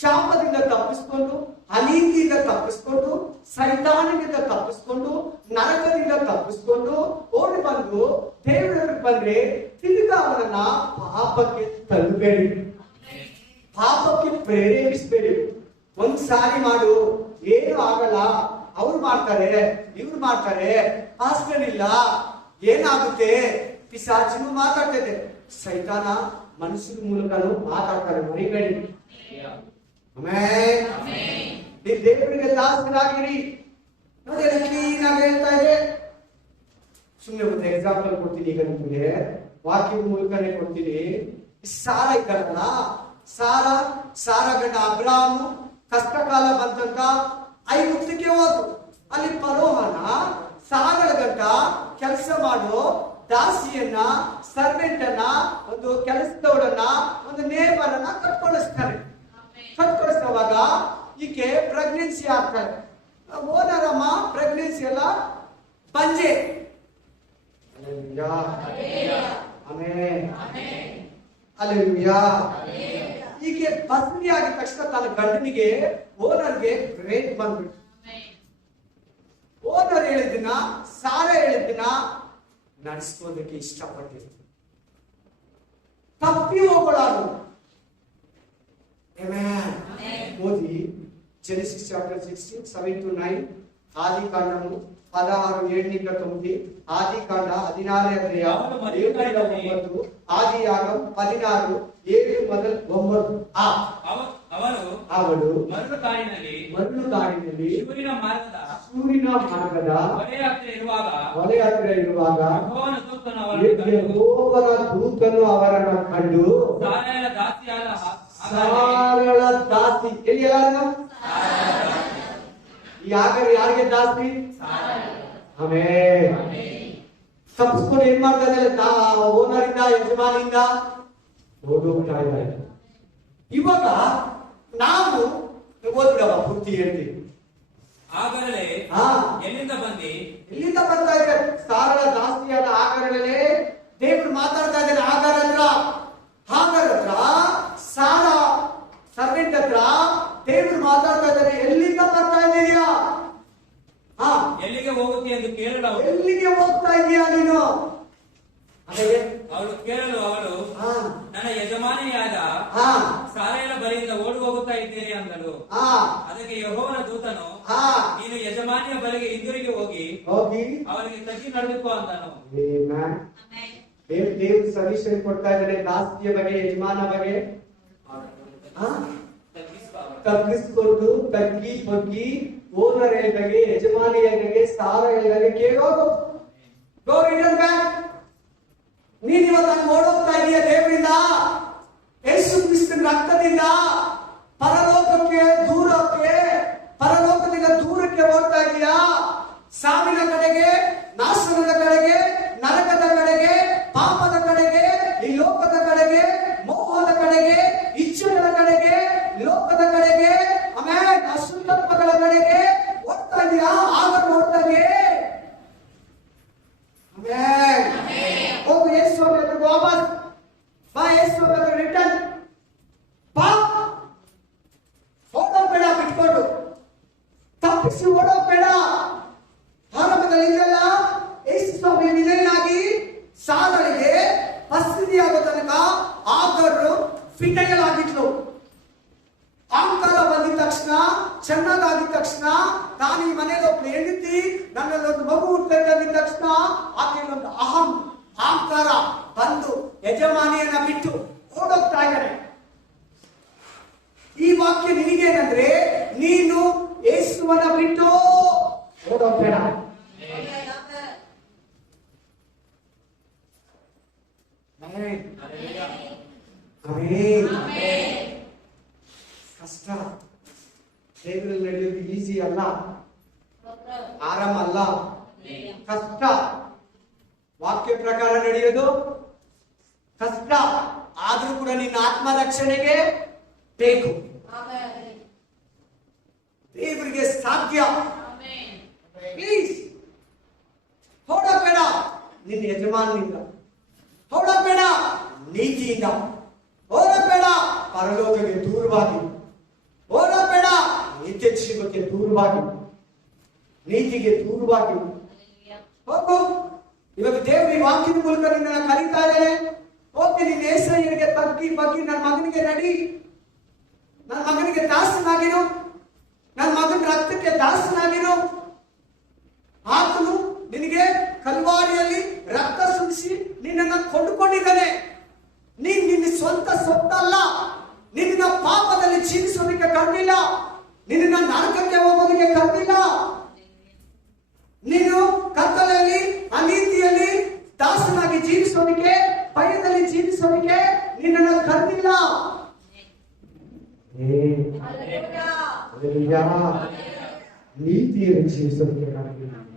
ಶಾಪದಿಂದ ತಪ್ಪಿಸ್ಕೊಂಡು, ಅನೀತಿಯಿಂದ ತಪ್ಪಿಸ್ಕೊಂಡು, ಸೈತಾನದಿಂದ ತಪ್ಪಿಸ್ಕೊಂಡು, ನರಕದಿಂದ ತಪ್ಪಿಸ್ಕೊಂಡು ಓಡಿ ಬಂದು ದೇವರ ಬಂದ್ರೆ ತಿರುಗಾ ಅವನನ್ನ ಪಾಪಕ್ಕೆ ತಳ್ಳಬೇಡಿ, ಪಾಪಕ್ಕೆ ಪ್ರೇರೇಪಿಸಬೇಡಿ. ಒಂದ್ಸಾರಿ ಮಾಡು, ಏನು ಆಗಲ್ಲ, ಅವ್ರು ಮಾಡ್ತಾರೆ, ಇವ್ರು ಮಾಡ್ತಾರೆ, ಹಾಸ್ಟೆಲ್ ಇಲ್ಲ, ಏನಾಗುತ್ತೆ? ಪಿಶಾಚಿನೂ ಮಾತಾಡ್ತದೆ, ಸೈತಾನ ಮನುಷ್ಯರ ಮೂಲಕನೂ ಮಾತಾಡ್ತಾರೆ. ಮರಿಬೇಡಿ. ಆಮೆನ್. ನೀವು ದೇವರಿಗೆ ದಾಸರಾಗಿರಿ. ನೋಡಿ, ಕ್ಲೀನಾಗಿ ಹೇಳ್ತಾ ಇದೆ. ಸುಮ್ಮನೆ ಒಂದು ಎಕ್ಸಾಂಪಲ್ ಕೊಡ್ತೀನಿ. ಈಗ ನಿಮಗೆ ವಾಕ್ಯದ ಮೂಲಕನೇ ಕೊಡ್ತೀನಿ. ಸಾರ ಇದ್ದಾರಲ್ಲ, ಸಾರ ಗಂಡ ಅಬ್ರಾಹ್ಮ ಕಷ್ಟಕಾಲ ಬಂತಂತ ಐಗುಪ್ತಕ್ಕೆ ಹೋದ್ರು. ಅಲ್ಲಿ ಫರೋಹನ 1000 ಗಂಟ ಕೆಲಸ ಮಾಡೋ ದಾಸಿಯನ್ನ, ಸರ್ವೆಂಟ್ ಅನ್ನ, ಒಂದು ಕೆಲಸದವಳನ್ನ, ಒಂದು ನೇಬರ್ ಅನ್ನ ಕಟ್ಕೊಳಿಸ್ತಾರೆ. ಕಟ್ಕೊಳಿಸುವಾಗ ಈಕೆ ಪ್ರೆಗ್ನೆನ್ಸಿ ಆಗ್ತಾರೆ. ಓನರಮ್ಮ ಪ್ರೆಗ್ನೆನ್ಸಿ ಎಲ್ಲ ಬಂಜೆ. ಅಲ್ಲೆಲೂಯಾ. ಈಕೆ ಪತ್ನಿ ಆಗಿದ ತಕ್ಷಣ ತನ್ನ ಗಂಡನಿಗೆ, ಓನರ್ಗೆ ಗ್ರೇಟ್ ಬಂದ್ಬಿಟ್ಟು. ಓನರ್ ಹೇಳಿದ್ದನ್ನ, ಸಾರ ಹೇಳಿದ್ದನ್ನ ನಡೆಸ್ಕೋದಕ್ಕೆ ಇಷ್ಟಪಟ್ಟಿದ್ರು. ತಪ್ಪಿ ಹೋಗೋಳಾದ್ರು. ಓದಿ ಜೆನೆಸಿಸ್ ಚಾಪ್ಟರ್ 16 7-9, ఆదికాండము 16:7-9, ఆదికాండ 16:7-9, ఆదియాగం 16:7-9. ಅವಳು ಮರಳುಗಾಡಿನಲ್ಲಿ ಸೂರ್ಯನ ಮಾರ್ಗದ ಒಲೆ ಹತ್ತಿರ ಇರುವಾಗ ಯೆಹೋವನ ದೂತನು ಅವರನ್ನು ಕಂಡು ಸಾರಳ ದಾಸಿ, ಎಲ್ಲಿ ಎಲ್ಲಾರು ಯಾರಿಗೆ ದಾಸಿ? ಆಮೇನ್. ತಪ್ಪಿಸ್ಕೊಂಡು ಏನ್ ಮಾಡ್ತಾ ಇದ್ದಾರೆ? ಓನರ್ ಇಂದ, ಯಜಮಾನಿಂದ ಓಡೋಗ್ತಾ ಇದ್ದಾರೆ. ಇವಾಗ ನಾವು ಓದ್ಬಿಡವ ಪೂರ್ತಿ ಹೇಳ್ತೀವಿ. ಆಗಲೇ ಎಲ್ಲಿಂದ ಬರ್ತಾ ಇದ್ದಾರೆ? ಸಾರಳ ದಾಸಿಯಾದ ಆಗರಲ್ಲೇ ದೇವರು ಮಾತಾಡ್ತಾ ಇದ್ದಾರೆ. ಆಗರ ಹತ್ರ ಸಾರ ಸರ್ವೆಂಟ್ ಹತ್ರ ದೇವರು ಮಾತಾಡ್ತಾ ಇದ್ದಾರೆ. ಎಲ್ಲಿಂದ ಬರ್ತಾ ಇದೀಯಾ? ಎಲ್ಲಿಗೆ ಹೋಗುತ್ತೆ ಎಂದು ಕೇಳಲು ಎಲ್ಲಿಗೆ ಹೋಗ್ತಾ ಇದೀಯಾ ನೀನು? ಅವಳು ಕೇಳಲು ನನ್ನ ಯಜಮಾನಿಯಾದ ಸಾರೇಲ ಬಳಿಯಿಂದ ಓಡಿ ಹೋಗುತ್ತಾ ಇದ್ದೀರಿ ಅಂದಳು. ಅದಕ್ಕೆ ಯೆಹೋವನ ದೂತನು, ನೀನು ಯಜಮಾನಿಯ ಬಳಿಗೆ ಹಿಂದಿರುಗಿ ಹೋಗಿ ಅವರಿಗೆ ತಗ್ಗಿ ನಡೆದುಕೋ ಅಂದನು. ದೇವ್ರು ಸಜೆಷನ್ ಕೊಡ್ತಾ ಇದ್ದಾರೆ ದಾಸ್ತಿಯ ಬಗ್ಗೆ, ಯಜಮಾನ ಬಗ್ಗೆ. ತಗ್ಗಿಸ್ಕೊಂಡು ತಗ್ಗಿ ಬಗ್ಗಿ ಓನರ್ ಹೇಳಿದಾಗೆ, ಯಜಮಾನಿ ಹೇಳಿದಾಗೆ, ಸಾರ ಹೇಳಿದಾಗೆ ಕೇಳೋದು. ಗೋ ರಿಟರ್ನ್ ಬ್ಯಾಕ್. ನೀನ್ ಇವತ್ತು ಓಡೋಗ್ತಾ ಇದೀಯ ದೇವರಿಂದ, ಯೇಸು ಕ್ರಿಸ್ತನ ರಕ್ತದಿಂದ ಪರಲೋಕದಿಂದ ದೂರಕ್ಕೆ ಓಡ್ತಾ ಇದೀಯಾ? ಸಾವಿನ ಕಡೆಗೆ, ನಾಶನದ ಕಡೆಗೆ, ನರಕದ ಕಡೆಗೆ, ಪಾಪದ ಕಡೆಗೆ, ಈ ಲೋಕದ ಕಡೆಗೆ, ಮೋಹದ ಕಡೆಗೆ, ಇಚ್ಛೆಗಳ ಕಡೆಗೆ, ಲೋಕದ ಕಡೆಗೆ, ಆಮೇಲೆ ಅಶುದ್ಧತ್ವಗಳ ಕಡೆಗೆ ಓಡ್ತಾ ಇದೀಯಾ? ಆಗ ನೋಡ್ತಾ ಇದೆಯೇ? ಹೋಗು ಯೇಸು ಹತ್ರ ವಾಪಸ್ ಬಾ. ಯೇಸು ಹತ್ರ ರಿಟರ್ನ್ ಬಾ. ಓಡೋಗ್ಬೇಡ, ಬಿಟ್ಕೊಂಡು ತಪ್ಪಿಸಿ ಓಡೋಗ್ಬೇಡ. ಆರಂಭದಲ್ಲಿ ಇದೆಲ್ಲ ಯೇಸು ಸ್ವಾಮಿ ವಿಧೇಯನಾಗಿ ಸಾರಳಿಗೆ ಪರಿಸ್ಥಿತಿ ಆಗೋ ತನಕ ಆಗರು ಫಿಟೆಯಲಾಗಿದ್ಲು. ಅಹಂಕಾರ ಬಂದಿದ ತಕ್ಷಣ, ಚೆನ್ನಾಗಿದ್ದ ತಕ್ಷಣ, ನಾನು ಈ ಮನೇಲಿ ಒಬ್ಬ ಹೆಂಡತಿ, ನನ್ನಲ್ಲಿ ಒಂದು ಮಗು ಹುಡ್ತಾ ಇದ್ದ ತಕ್ಷಣ ಆಕೆಯಲ್ಲೊಂದು ಅಹಂಕಾರ ಬಂದು ಯಜಮಾನಿಯನ್ನ ಬಿಟ್ಟು ಓಡೋಗ್ತಾ ಇದ್ದಾರೆ. ಈ ವಾಕ್ಯ ನಿನಗೇನಂದ್ರೆ, ನೀನು ಯೇಸುವನ್ನ ಬಿಟ್ಟು ಓಡೋಗ್ಬೇಡ. ಕಷ್ಟ. ದೇವರಲ್ಲಿ ನಡೆಯೋದು ಈಸಿ ಅಲ್ಲ, ಆರಾಮ ಅಲ್ಲ, ಕಷ್ಟ. ವಾಕ್ಯ ಪ್ರಕಾರ ನಡೆಯೋದು ಕಷ್ಟ. ಆದ್ರೂ ಕೂಡ ನಿನ್ನ ಆತ್ಮರಕ್ಷಣೆಗೆ ಬೇಕು. ದೇವರಿಗೆ ಸಾಧ್ಯ. ಪ್ಲೀಸ್ ಹೊಡಬೇಡ ನಿನ್ನ ಯಜಮಾನಿಂದ, ಹೊಡಬೇಡ ನೀತಿಯಿಂದ, ಹೊರಬೇಡ ಪರಲೋಕಕ್ಕೆ ದೂರವಾಗಿ, ಹೊರಬೇಡ ನಿತ್ಯ ಜೀವಕ್ಕೆ ದೂರವಾಗಿ, ನೀತಿಗೆ ದೂರವಾಗಿ ಹೋಗು. ಇವಾಗ ದೇವರ ವಾಕ್ಯದ ಮೂಲಕ ನಿನ್ನ ಕರೀತಾ ಇದ್ದಾರೆ. ಹೋಗಿ ನಿನ್ನ ಹೆಸರಿಗೆ ತಗ್ಗಿ ಬಗ್ಗಿ ನನ್ನ ಮಗನಿಗೆ ನಡಿ, ನನ್ನ ಮಗನಿಗೆ ದಾಸನಾಗಿರು, ನನ್ನ ಮಗನ ರಕ್ತಕ್ಕೆ ದಾಸನಾಗಿರು. ಆತನು ನಿನಗೆ ಕಲ್ವಾರಿಯಲ್ಲಿ ರಕ್ತ ಸುರಿಸಿ ನಿನ್ನನ್ನು ಕೊಂಡುಕೊಂಡಿದ್ದಾನೆ. ನೀನ್ ನಿನ್ನ ಸ್ವಂತ ಸೊತ್ತಲ್ಲ. ನಿನ್ನ ಪಾಪದಲ್ಲಿ ಜೀವಿಸೋದಕ್ಕೆ ಕರೆದಿಲ್ಲ, ನಿನ್ನ ನರಕಕ್ಕೆ ಹೋಗೋದಕ್ಕೆ ಕರೆದಿಲ್ಲ. ನೀನು ಕತ್ತಲೆಯಲ್ಲಿ, ಅನೀತಿಯಲ್ಲಿ ದಾಸನಾಗಿ ಜೀವಿಸೋದಕ್ಕೆ, ಭಯದಲ್ಲಿ ಜೀವಿಸೋದಕ್ಕೆ ನಿನ್ನನ್ನು ಕರೆದಿಲ್ಲ. ನೀತಿಯನ್ನು ಜೀವಿಸೋದಕ್ಕೆ ಕರೆದಿದ್ದಾನೆ.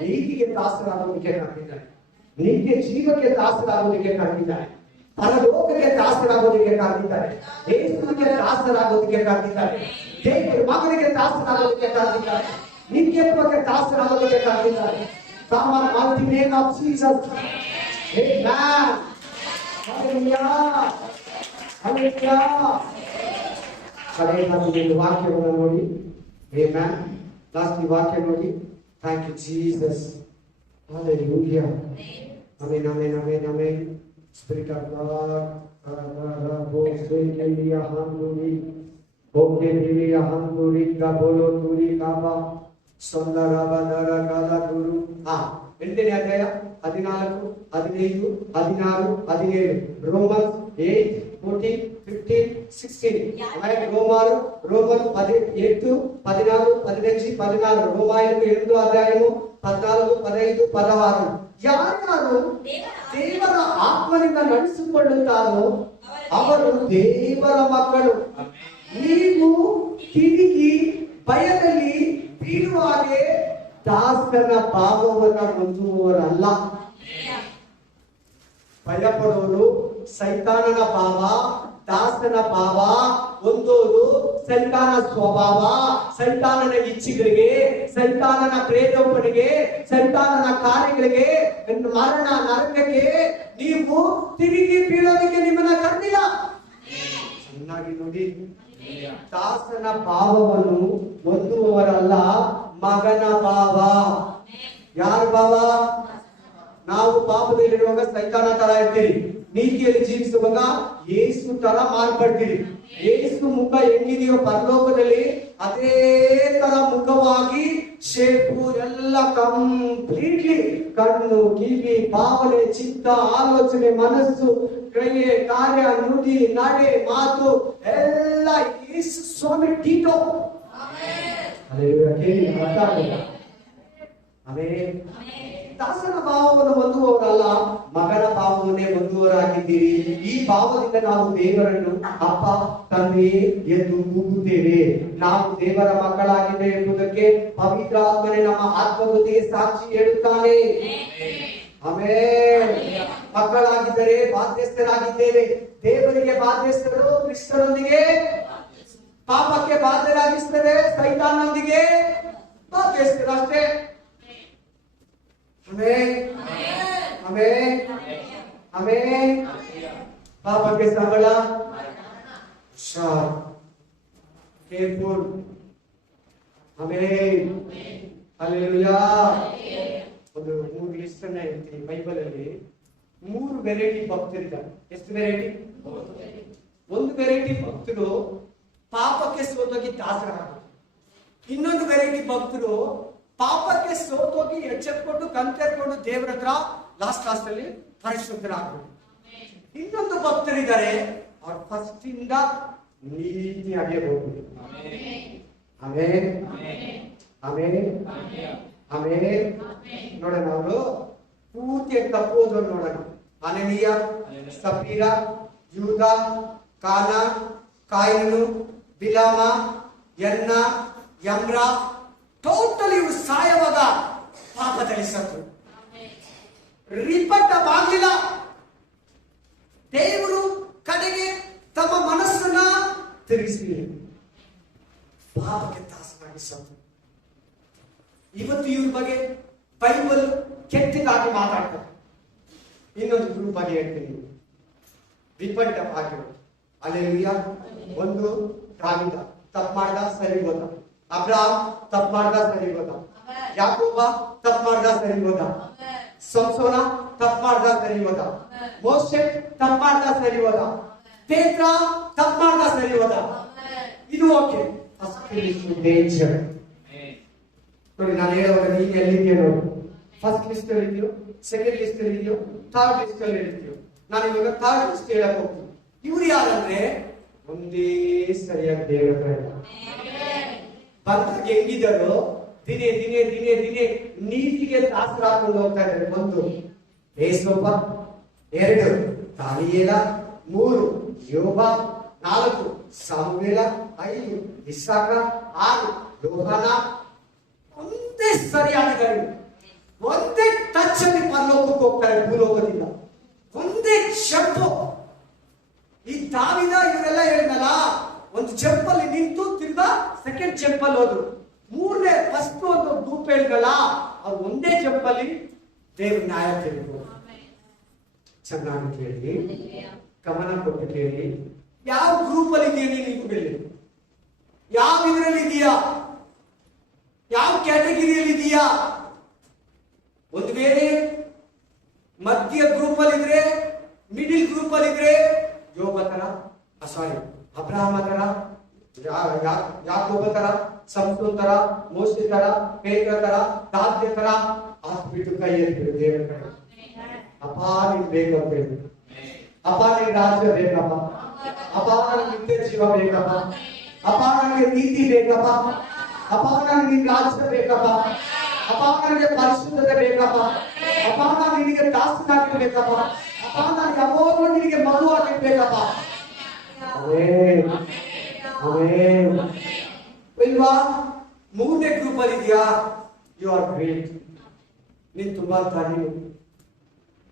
ನೀತಿಗೆ ದಾಸರಾಗೋದಕ್ಕೆ ಕರೆದಿದ್ದಾನೆ. ನಿತ್ಯ ಜೀವಕ್ಕೆ ದಾಸರಾಗೋದಕ್ಕೆ ಕರೆದಿದ್ದಾನೆ. ಪರಲೋಕಕ್ಕೆ ದಾಸರಾಗೋದಕ್ಕೆ ಕರೆದಿದ್ದಾರೆ. ಯೇಸುವಿಗೆ ದಾಸರಾಗೋದಕ್ಕೆ ಕರೆದಿದ್ದಾರೆ. ದೇವರ ಮಗನಿಗೆ ದಾಸರಾಗೋದಕ್ಕೆ ಕರೆದಿದ್ದಾರೆ. ನಿತ್ಯತ್ವಕ್ಕೆ ದಾಸರಾಗೋದಕ್ಕೆ ಕರೆದಿದ್ದಾರೆ. Someone mighty name of Jesus. Amen. Hallelujah. Hallelujah. ಕಡೆಯ ವಾಕ್ಯವನ್ನು ನೋಡಿ. Amen. ಲಾಸ್ಟ್ ಈ ವಾಕ್ಯ ನೋಡಿ. Thank you Jesus. Hallelujah. Amen. Amen. Amen. Amen. Spirit of God. ಎಂಟನೇ ಅಧ್ಯಾಯ 14, 15, 16, 17 ರೋಮನ್ಸ್ 8, 14, 15, 16 రోమన్ 8, 14, 15, 16 రోమాయలకు 8వ అధ్యాయము 14, 15, 16 ಯಾರ್ಯಾರು ದೇವರ ಆತ್ಮನಿಂದ ನಡೆಸಿಕೊಳ್ಳುತ್ತಾರೋ ಅವರು ದೇವರ ಮಕ್ಕಳು. ನೀವು ತಿರುಗಿ ಭಯದಲ್ಲಿ ಬೀಳುವ ಹಾಗೆ ದಾಸನ ಭಾವವನ್ನು ಹೊಂದುವವರಲ್ಲ. ಭಯಪಡುವರು ಸೈತಾನನ ಭಾವ, ದಾಸನ ಭಾವ ಹೊಂದೋರು ಸೈತಾನ ಸ್ವಭಾವ, ಸೈತಾನನ ಇಚ್ಛೆಗಳಿಗೆ, ಸೈತಾನನ ಪ್ರೇರೇಪಣೆಗೆ, ಸೈತಾನನ ಕಾರ್ಯಗಳಿಗೆ, ಮರಣ ನರಕಕ್ಕೆ ನೀವು ತಿರುಗಿ ಬೀಳೋದಕ್ಕೆ ನಿಮ್ಮನ್ನ ಕರೆದಿಲ್ಲ. ಚೆನ್ನಾಗಿ ನೋಡಿ, ದಾಸನ ಭಾವವನ್ನು ಹೊಂದುವವರಲ್ಲ, ಮಗನ ಭಾವ. ಯಾರ ಭಾವ? ನಾವು ಪಾಪದಲ್ಲಿರುವಾಗ ಸೈತಾನ ತರ ಇರ್ತೀರಿ, ನೀತಿಯಲ್ಲಿ ಜೀವಿಸುವಾಗ ಯೇಸು ತರ ಮಾರ್ಪಡ್ತೀರಿ. ಯೇಸು ಮುಖ ಹೆಂಗಿದೆಯೋ ಪರಲೋಕದಲ್ಲಿ ಅದೇ ತರ ಮುಖವಾಗಿ ಶೇಪು ಎಲ್ಲ ಕಂಪ್ಲೀಟ್ಲಿ ಕಣ್ಣು, ಕಿವಿ, ಭಾವನೆ, ಚಿತ್ತ, ಆಲೋಚನೆ, ಮನಸ್ಸು, ಕ್ರಿಯೆ, ಕಾರ್ಯ, ನುಡಿ, ನಡೆ, ಮಾತು ಎಲ್ಲ ಯೇಸು ಸ್ವಾಮಿ ಟೀಟೋ. ದಾಸನ ಭಾವವನ್ನು ಹೊಂದುವವರಲ್ಲ, ಮಗನ ಭಾವವನ್ನೇ ಹೊಂದುವವರಾಗಿದ್ದೀರಿ. ಈ ಭಾವದಿಂದ ನಾವು ದೇವರನ್ನು ಅಪ್ಪ, ತಂದೆ ಎಂದು ಕೂಗುತ್ತೇವೆ. ನಾವು ದೇವರ ಮಕ್ಕಳಾಗಿದ್ದೇವೆ ಎಂಬುದಕ್ಕೆ ಪವಿತ್ರ ಆತ್ಮನೇ ನಮ್ಮ ಆತ್ಮಬುದ್ಧಿಗೆ ಸಾಕ್ಷಿ ಹೇಳುತ್ತಾನೆ. ಆಮೆನ್. ಮಕ್ಕಳಾಗಿದ್ದರೆ ಬಾಧ್ಯಸ್ಥರಾಗಿದ್ದೇವೆ. ದೇವರಿಗೆ ಬಾಧ್ಯಸ್ಥರು ಕ್ರಿಸ್ತರೊಂದಿಗೆ, ಪಾಪಕ್ಕೆ ಬಾಧ್ಯರಾಗಿದ್ದರೆ ಸೈತಾನೊಂದಿಗೆ ಬಾಧ್ಯಸ್ಥರು ಅಷ್ಟೇ. ಪಾಪಕ್ಕೆ ಸಂಬಳ ಕೇರ್ಫುಲ್. ಹಲ್ಲೆಲೂಯಾ. ಒಂದು 3 ಲಿಸ್ಟ್ ಅನ್ನ ಹೇಳ್ತೀನಿ. ಬೈಬಲ್ ಅಲ್ಲಿ 3 ವೆರೈಟಿ ಭಕ್ತರಿದ್ದಾರೆ. ಎಷ್ಟು ವೆರೈಟಿ? ಒಂದು ವೆರೈಟಿ ಭಕ್ತರು ಪಾಪಕ್ಕೆ ಸೋತೋಗಿ ದಾಸರಾಗ್ತಾರೆ. ಇನ್ನೊಂದು ವೆರೈಟಿ ಭಕ್ತರು ಪಾಪಕ್ಕೆ ಸೋತೋಗಿ ಎಚ್ಚೆತ್ಕೊಂಡು ಕಣ್ತೆರ್ಕೊಂಡು ದೇವರ ಹತ್ರ ಲಾಸ್ಟ್ ಅಲ್ಲಿ ಪರಿಶುದ್ಧರಾಗಬೇಕು. ಇನ್ನೊಂದು ಭಕ್ತರಿದ್ದಾರೆ, ಅವ್ರ ಫಸ್ಟ್ ಇಂದ ನೀತಿಯಾಗಿ ಹೋಗ್ಬೇಕು. Amen, amen, amen. ನೋಡೋಣ, ಅವರು ಪೂರ್ತಿಯಾಗಿ ತಪ್ಪೋದನ್ನು ನೋಡೋಣ. ಅನನೀಯ, ಸಫೀರ, ಯೂದ, ಕಾನ, ಕಾಯಿನು, ಬಿಲಾಮ, ಯನ್ನ, ಯಮ್ರ, ಟೋಟಲಿ ಇವರು ಸಾಯವಾಗ ಪಾಪದಲ್ಲಿ ಸತ್ತು ರಿಪಟ್ ಆಗಲಿಲ್ಲ. ದೇವರು ಕಡೆಗೆ ತಮ್ಮ ಮನಸ್ಸನ್ನ ತಿರುಗಿಸಿ ಪಾಪಕ್ಕೆ ದಾಸರಾಗಿ ಸತ್ತು. ಇವತ್ತು ಇವ್ರ ಬಗ್ಗೆ ಬೈಬಲ್ ಕೆಟ್ಟದಾಗಿ ಮಾತಾಡ್ತಾರೆ. ಇನ್ನೊಂದು ಗ್ರೂಪ್ ಆಗಿ ಹೇಳ್ತೀನಿ, ರಿಪಟ್ ಆಗಿರೋದು. ಹಲ್ಲೆಲೂಯಾ. ಒಂದು ದಾವೀದ ತಪ್ಪು ಮಾಡ್ದ, ಸರಿ ಹೋದ. ಅಬ್ರಹಾಮ್ ತಪ್ಪು ಮಾಡ್ದ, ಸರಿ ಹೋದ. ಯಾಕೋಬ ತಪ್ಪು ಮಾಡ್ದ, ಸರಿ ಹೋದ. ಸಂಸೋನ ತಪ್ಪು ಮಾಡ್ದ, ಸರಿ ಹೋದ. ಮೋಶೆ ತಪ್ಪು ಮಾಡ್ದ, ಸರಿ ಹೋದ. ಪೇತ್ರ ತಪ್ಪು ಮಾಡ್ದ, ಸರಿ ಹೋದ. ಇದು ಓಕೆ. ಡೇಂಜರ್ ನೋಡಿ. ನಾನು ಹೇಳುವಾಗ ನೀನು ಎಲ್ಲಿದೆಯೋ ನೋಡು. ಫಸ್ಟ್ ಲಿಸ್ಟ್ ಅಲ್ಲಿ ಇದೆಯೋ, ಸೆಕೆಂಡ್ ಲಿಸ್ಟ್ ಅಲ್ಲಿ ಇದೆಯೋ, ಥರ್ಡ್ ಲಿಸ್ಟ್ ಅಲ್ಲಿ ಇದೆಯೋ. ನಾನು ಇವಾಗ ಥರ್ಡ್ ಲಿಸ್ಟ್ ಹೇಳಕ್ ಹೋಗ್ತೀನಿ. ಇವ್ರು ಯಾರಂದ್ರೆ ಒಂದೇ ಸರಿಯಾಗಿ ದೇವರ ಬಂದಾಗ ಹೆಂಗಿದ್ದಾರೋ ದಿನೇ ದಿನೇ ದಿನೇ ದಿನೇ ನೀತಿಗೆ ದಾಸರಾಕೊಂಡು ಹೋಗ್ತಾ ಇದ್ದಾರೆ. 1 ಏಸೋಪ, 2 ದಾನಿಯೇಲ, 3 ಯೋಬ, 4 ಸಾಮುವೇಲ 5, ಇಸಾಕ 6, ಯೋಹಾನ ಒಂದೇ ಸರಿಯಾದ ಗಡಿ, ಒಂದೇ ಟಚ್ ಅಲ್ಲಿ ಪರಲೋಕಕ್ಕೆ ಹೋಗ್ತಾರೆ ಭೂಲೋಕದಿಂದ, ಒಂದೇ ಜಂಪ್. ಈ ದಾವಿದ ಇವರೆಲ್ಲ ಹೇಳಿದ್ನಲ್ಲ, ಒಂದು ಜಂಪ್ ಅಲ್ಲಿ ನಿಂತು ತಿರ್ಗಾ ಸೆಕೆಂಡ್ ಜಂಪ್ ಅಲ್ಲಿ ಹೋದ್ರು, ಮೂರನೇ ಫಸ್ಟ್ ಒಂದು ಗ್ರೂಪ್ ಹೇಳಿದ್ನಲ್ಲ, ಅವ್ರು ಒಂದೇ ಜಂಪ್ ಅಲ್ಲಿ ದೇವ್ರ ನ್ಯಾಯ ತಿಳಿದ್ರು. ಚೆನ್ನಾಗಿ ಕೇಳಿ, ಗಮನ ಕೊಟ್ಟು ಕೇಳಿ. ಯಾವ ಗ್ರೂಪ್ ಅಲ್ಲಿ ಇದೆಯಾ ನೀನು? ಹೇಳಿ, ಯಾವ ಇದರಲ್ಲಿ ಇದೆಯಾ? ಯಾವ ಕ್ಯಾಟಗಿರಿಯಲ್ಲಿ ಇದೆಯಾ? ಒಂದು ವೇಳೆ ಮಧ್ಯ ಗ್ರೂಪ್ ಅಲ್ಲಿ ಇದ್ರೆ, ಮಿಡಿಲ್ ಗ್ರೂಪ್ ಅಲ್ಲಿ ಇದ್ರೆ, ಯೋಗ ತರ, ಸಾರಿ ಅಬ್ರಹಾಮ ತರ, ಯಾಕೋಬ ತರ, ಸಂಸೋನ್ ತರ, ಮೋಶೆ ತರ, ಪೇತ್ರ ತರ, ದಾದ್ಯ ತರ ಹಾಕ್ಬಿಟ್ಟು ಕೈ ಎತ್ತಿಬಿಡು ದೇವರ ಕಡೆ. ಅಪ್ಪ ನಿನ್ ಬೇಕಂತ ಹೇಳಿ, ಅಪ್ಪ ನಿನ್ ರಾಜ್ಯ ಬೇಕಪ್ಪ, ಅಪ್ಪ ನನಗೆ ನಿತ್ಯ ಜೀವ ಬೇಕಪ್ಪ, ಅಪ್ಪ ನನಗೆ ನೀತಿ ಬೇಕಪ್ಪ, ಅಪ್ಪ ನನಗೆ ನಿನ್ ರಾಜ್ಯ ಬೇಕಪ್ಪ, ಅಪ್ಪ ನನಗೆ ಪರಿಶುದ್ಧತೆ ಬೇಕಪ್ಪ, ಅಪ್ಪ ನಾನು ನಿನಗೆ ದಾಸನಾಗಿರ್ಬೇಕಪ್ಪ, ಅಪ್ಪ ನಾನು ಯಾವಾಗಲೂ ನಿನಗೆ ಮಗು ಆಗಿರ್ಬೇಕಪ್ಪ. Amen, amen. ಇಲ್ವಾ? ಮೂರನೇ ಗ್ರೂಪ್ ಅಲ್ಲಿ ಇದೆಯಾ? You are great. ನೀನ್ ತುಂಬಾ ಧನ್ಯ,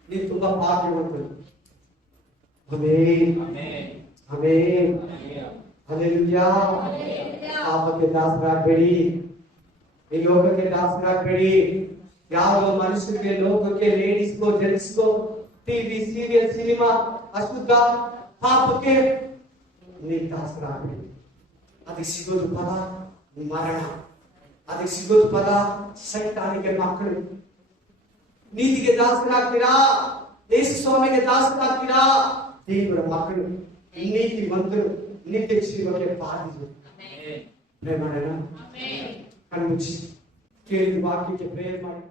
ನೀನ್ ತುಂಬಾ ಭಾಗ್ಯವಂತರು. Amen, amen, hallelujah. ಪಾಪಕ್ಕೆ ದಾಸರಾಗಬೇಡಿ, ಈ ಲೋಕಕ್ಕೆ ದಾಸರಾಗಬೇಡಿ. ಯಾವ ಮನುಷ್ಯರಿಗೆ, ಲೋಕಕ್ಕೆ, ಲೇಡೀಸ್ಗೋ, ಜೆಂಟ್ಸ್ಗೋ, ಟಿವಿ, ಸೀರಿಯಲ್, ಸಿನಿಮಾ, ಅಶುದ್ಧ, ಪಾಪಕ್ಕೆ ನೀನ್ ದಾಸರಾಗಬೇಡಿ. ಅದಕ್ಕೆ ಸಿಗೋದು ಫಲ ಮರಣ, ಅದಕ್ಕೆ ಸಿಗೋದು ಫಲ ಸೈತಾನಿಗೆ ಮಕ್ಕಳು. ನೀತಿಗೆ ದಾಸರಾಗ್ತೀರಾ, ಯೇಸು ಸ್ವಾಮಿಗೆ ದಾಸರಾಗ್ತೀರಾ, ದೇವರ ಮಕ್ಕಳು, ನೀತಿವಂತರು, ನಿತ್ಯ ಜೀವಕ್ಕೆ ಬಾಧಿಸು. ಪ್ರೇಮ ಮಾಡೋಣ, ಕಣ್ಣು ಮುಚ್ಚಿ ಕೇಳಿದ ವಾಕ್ಯಕ್ಕೆ ಪ್ರೇಯರ್ ಮಾಡಿ.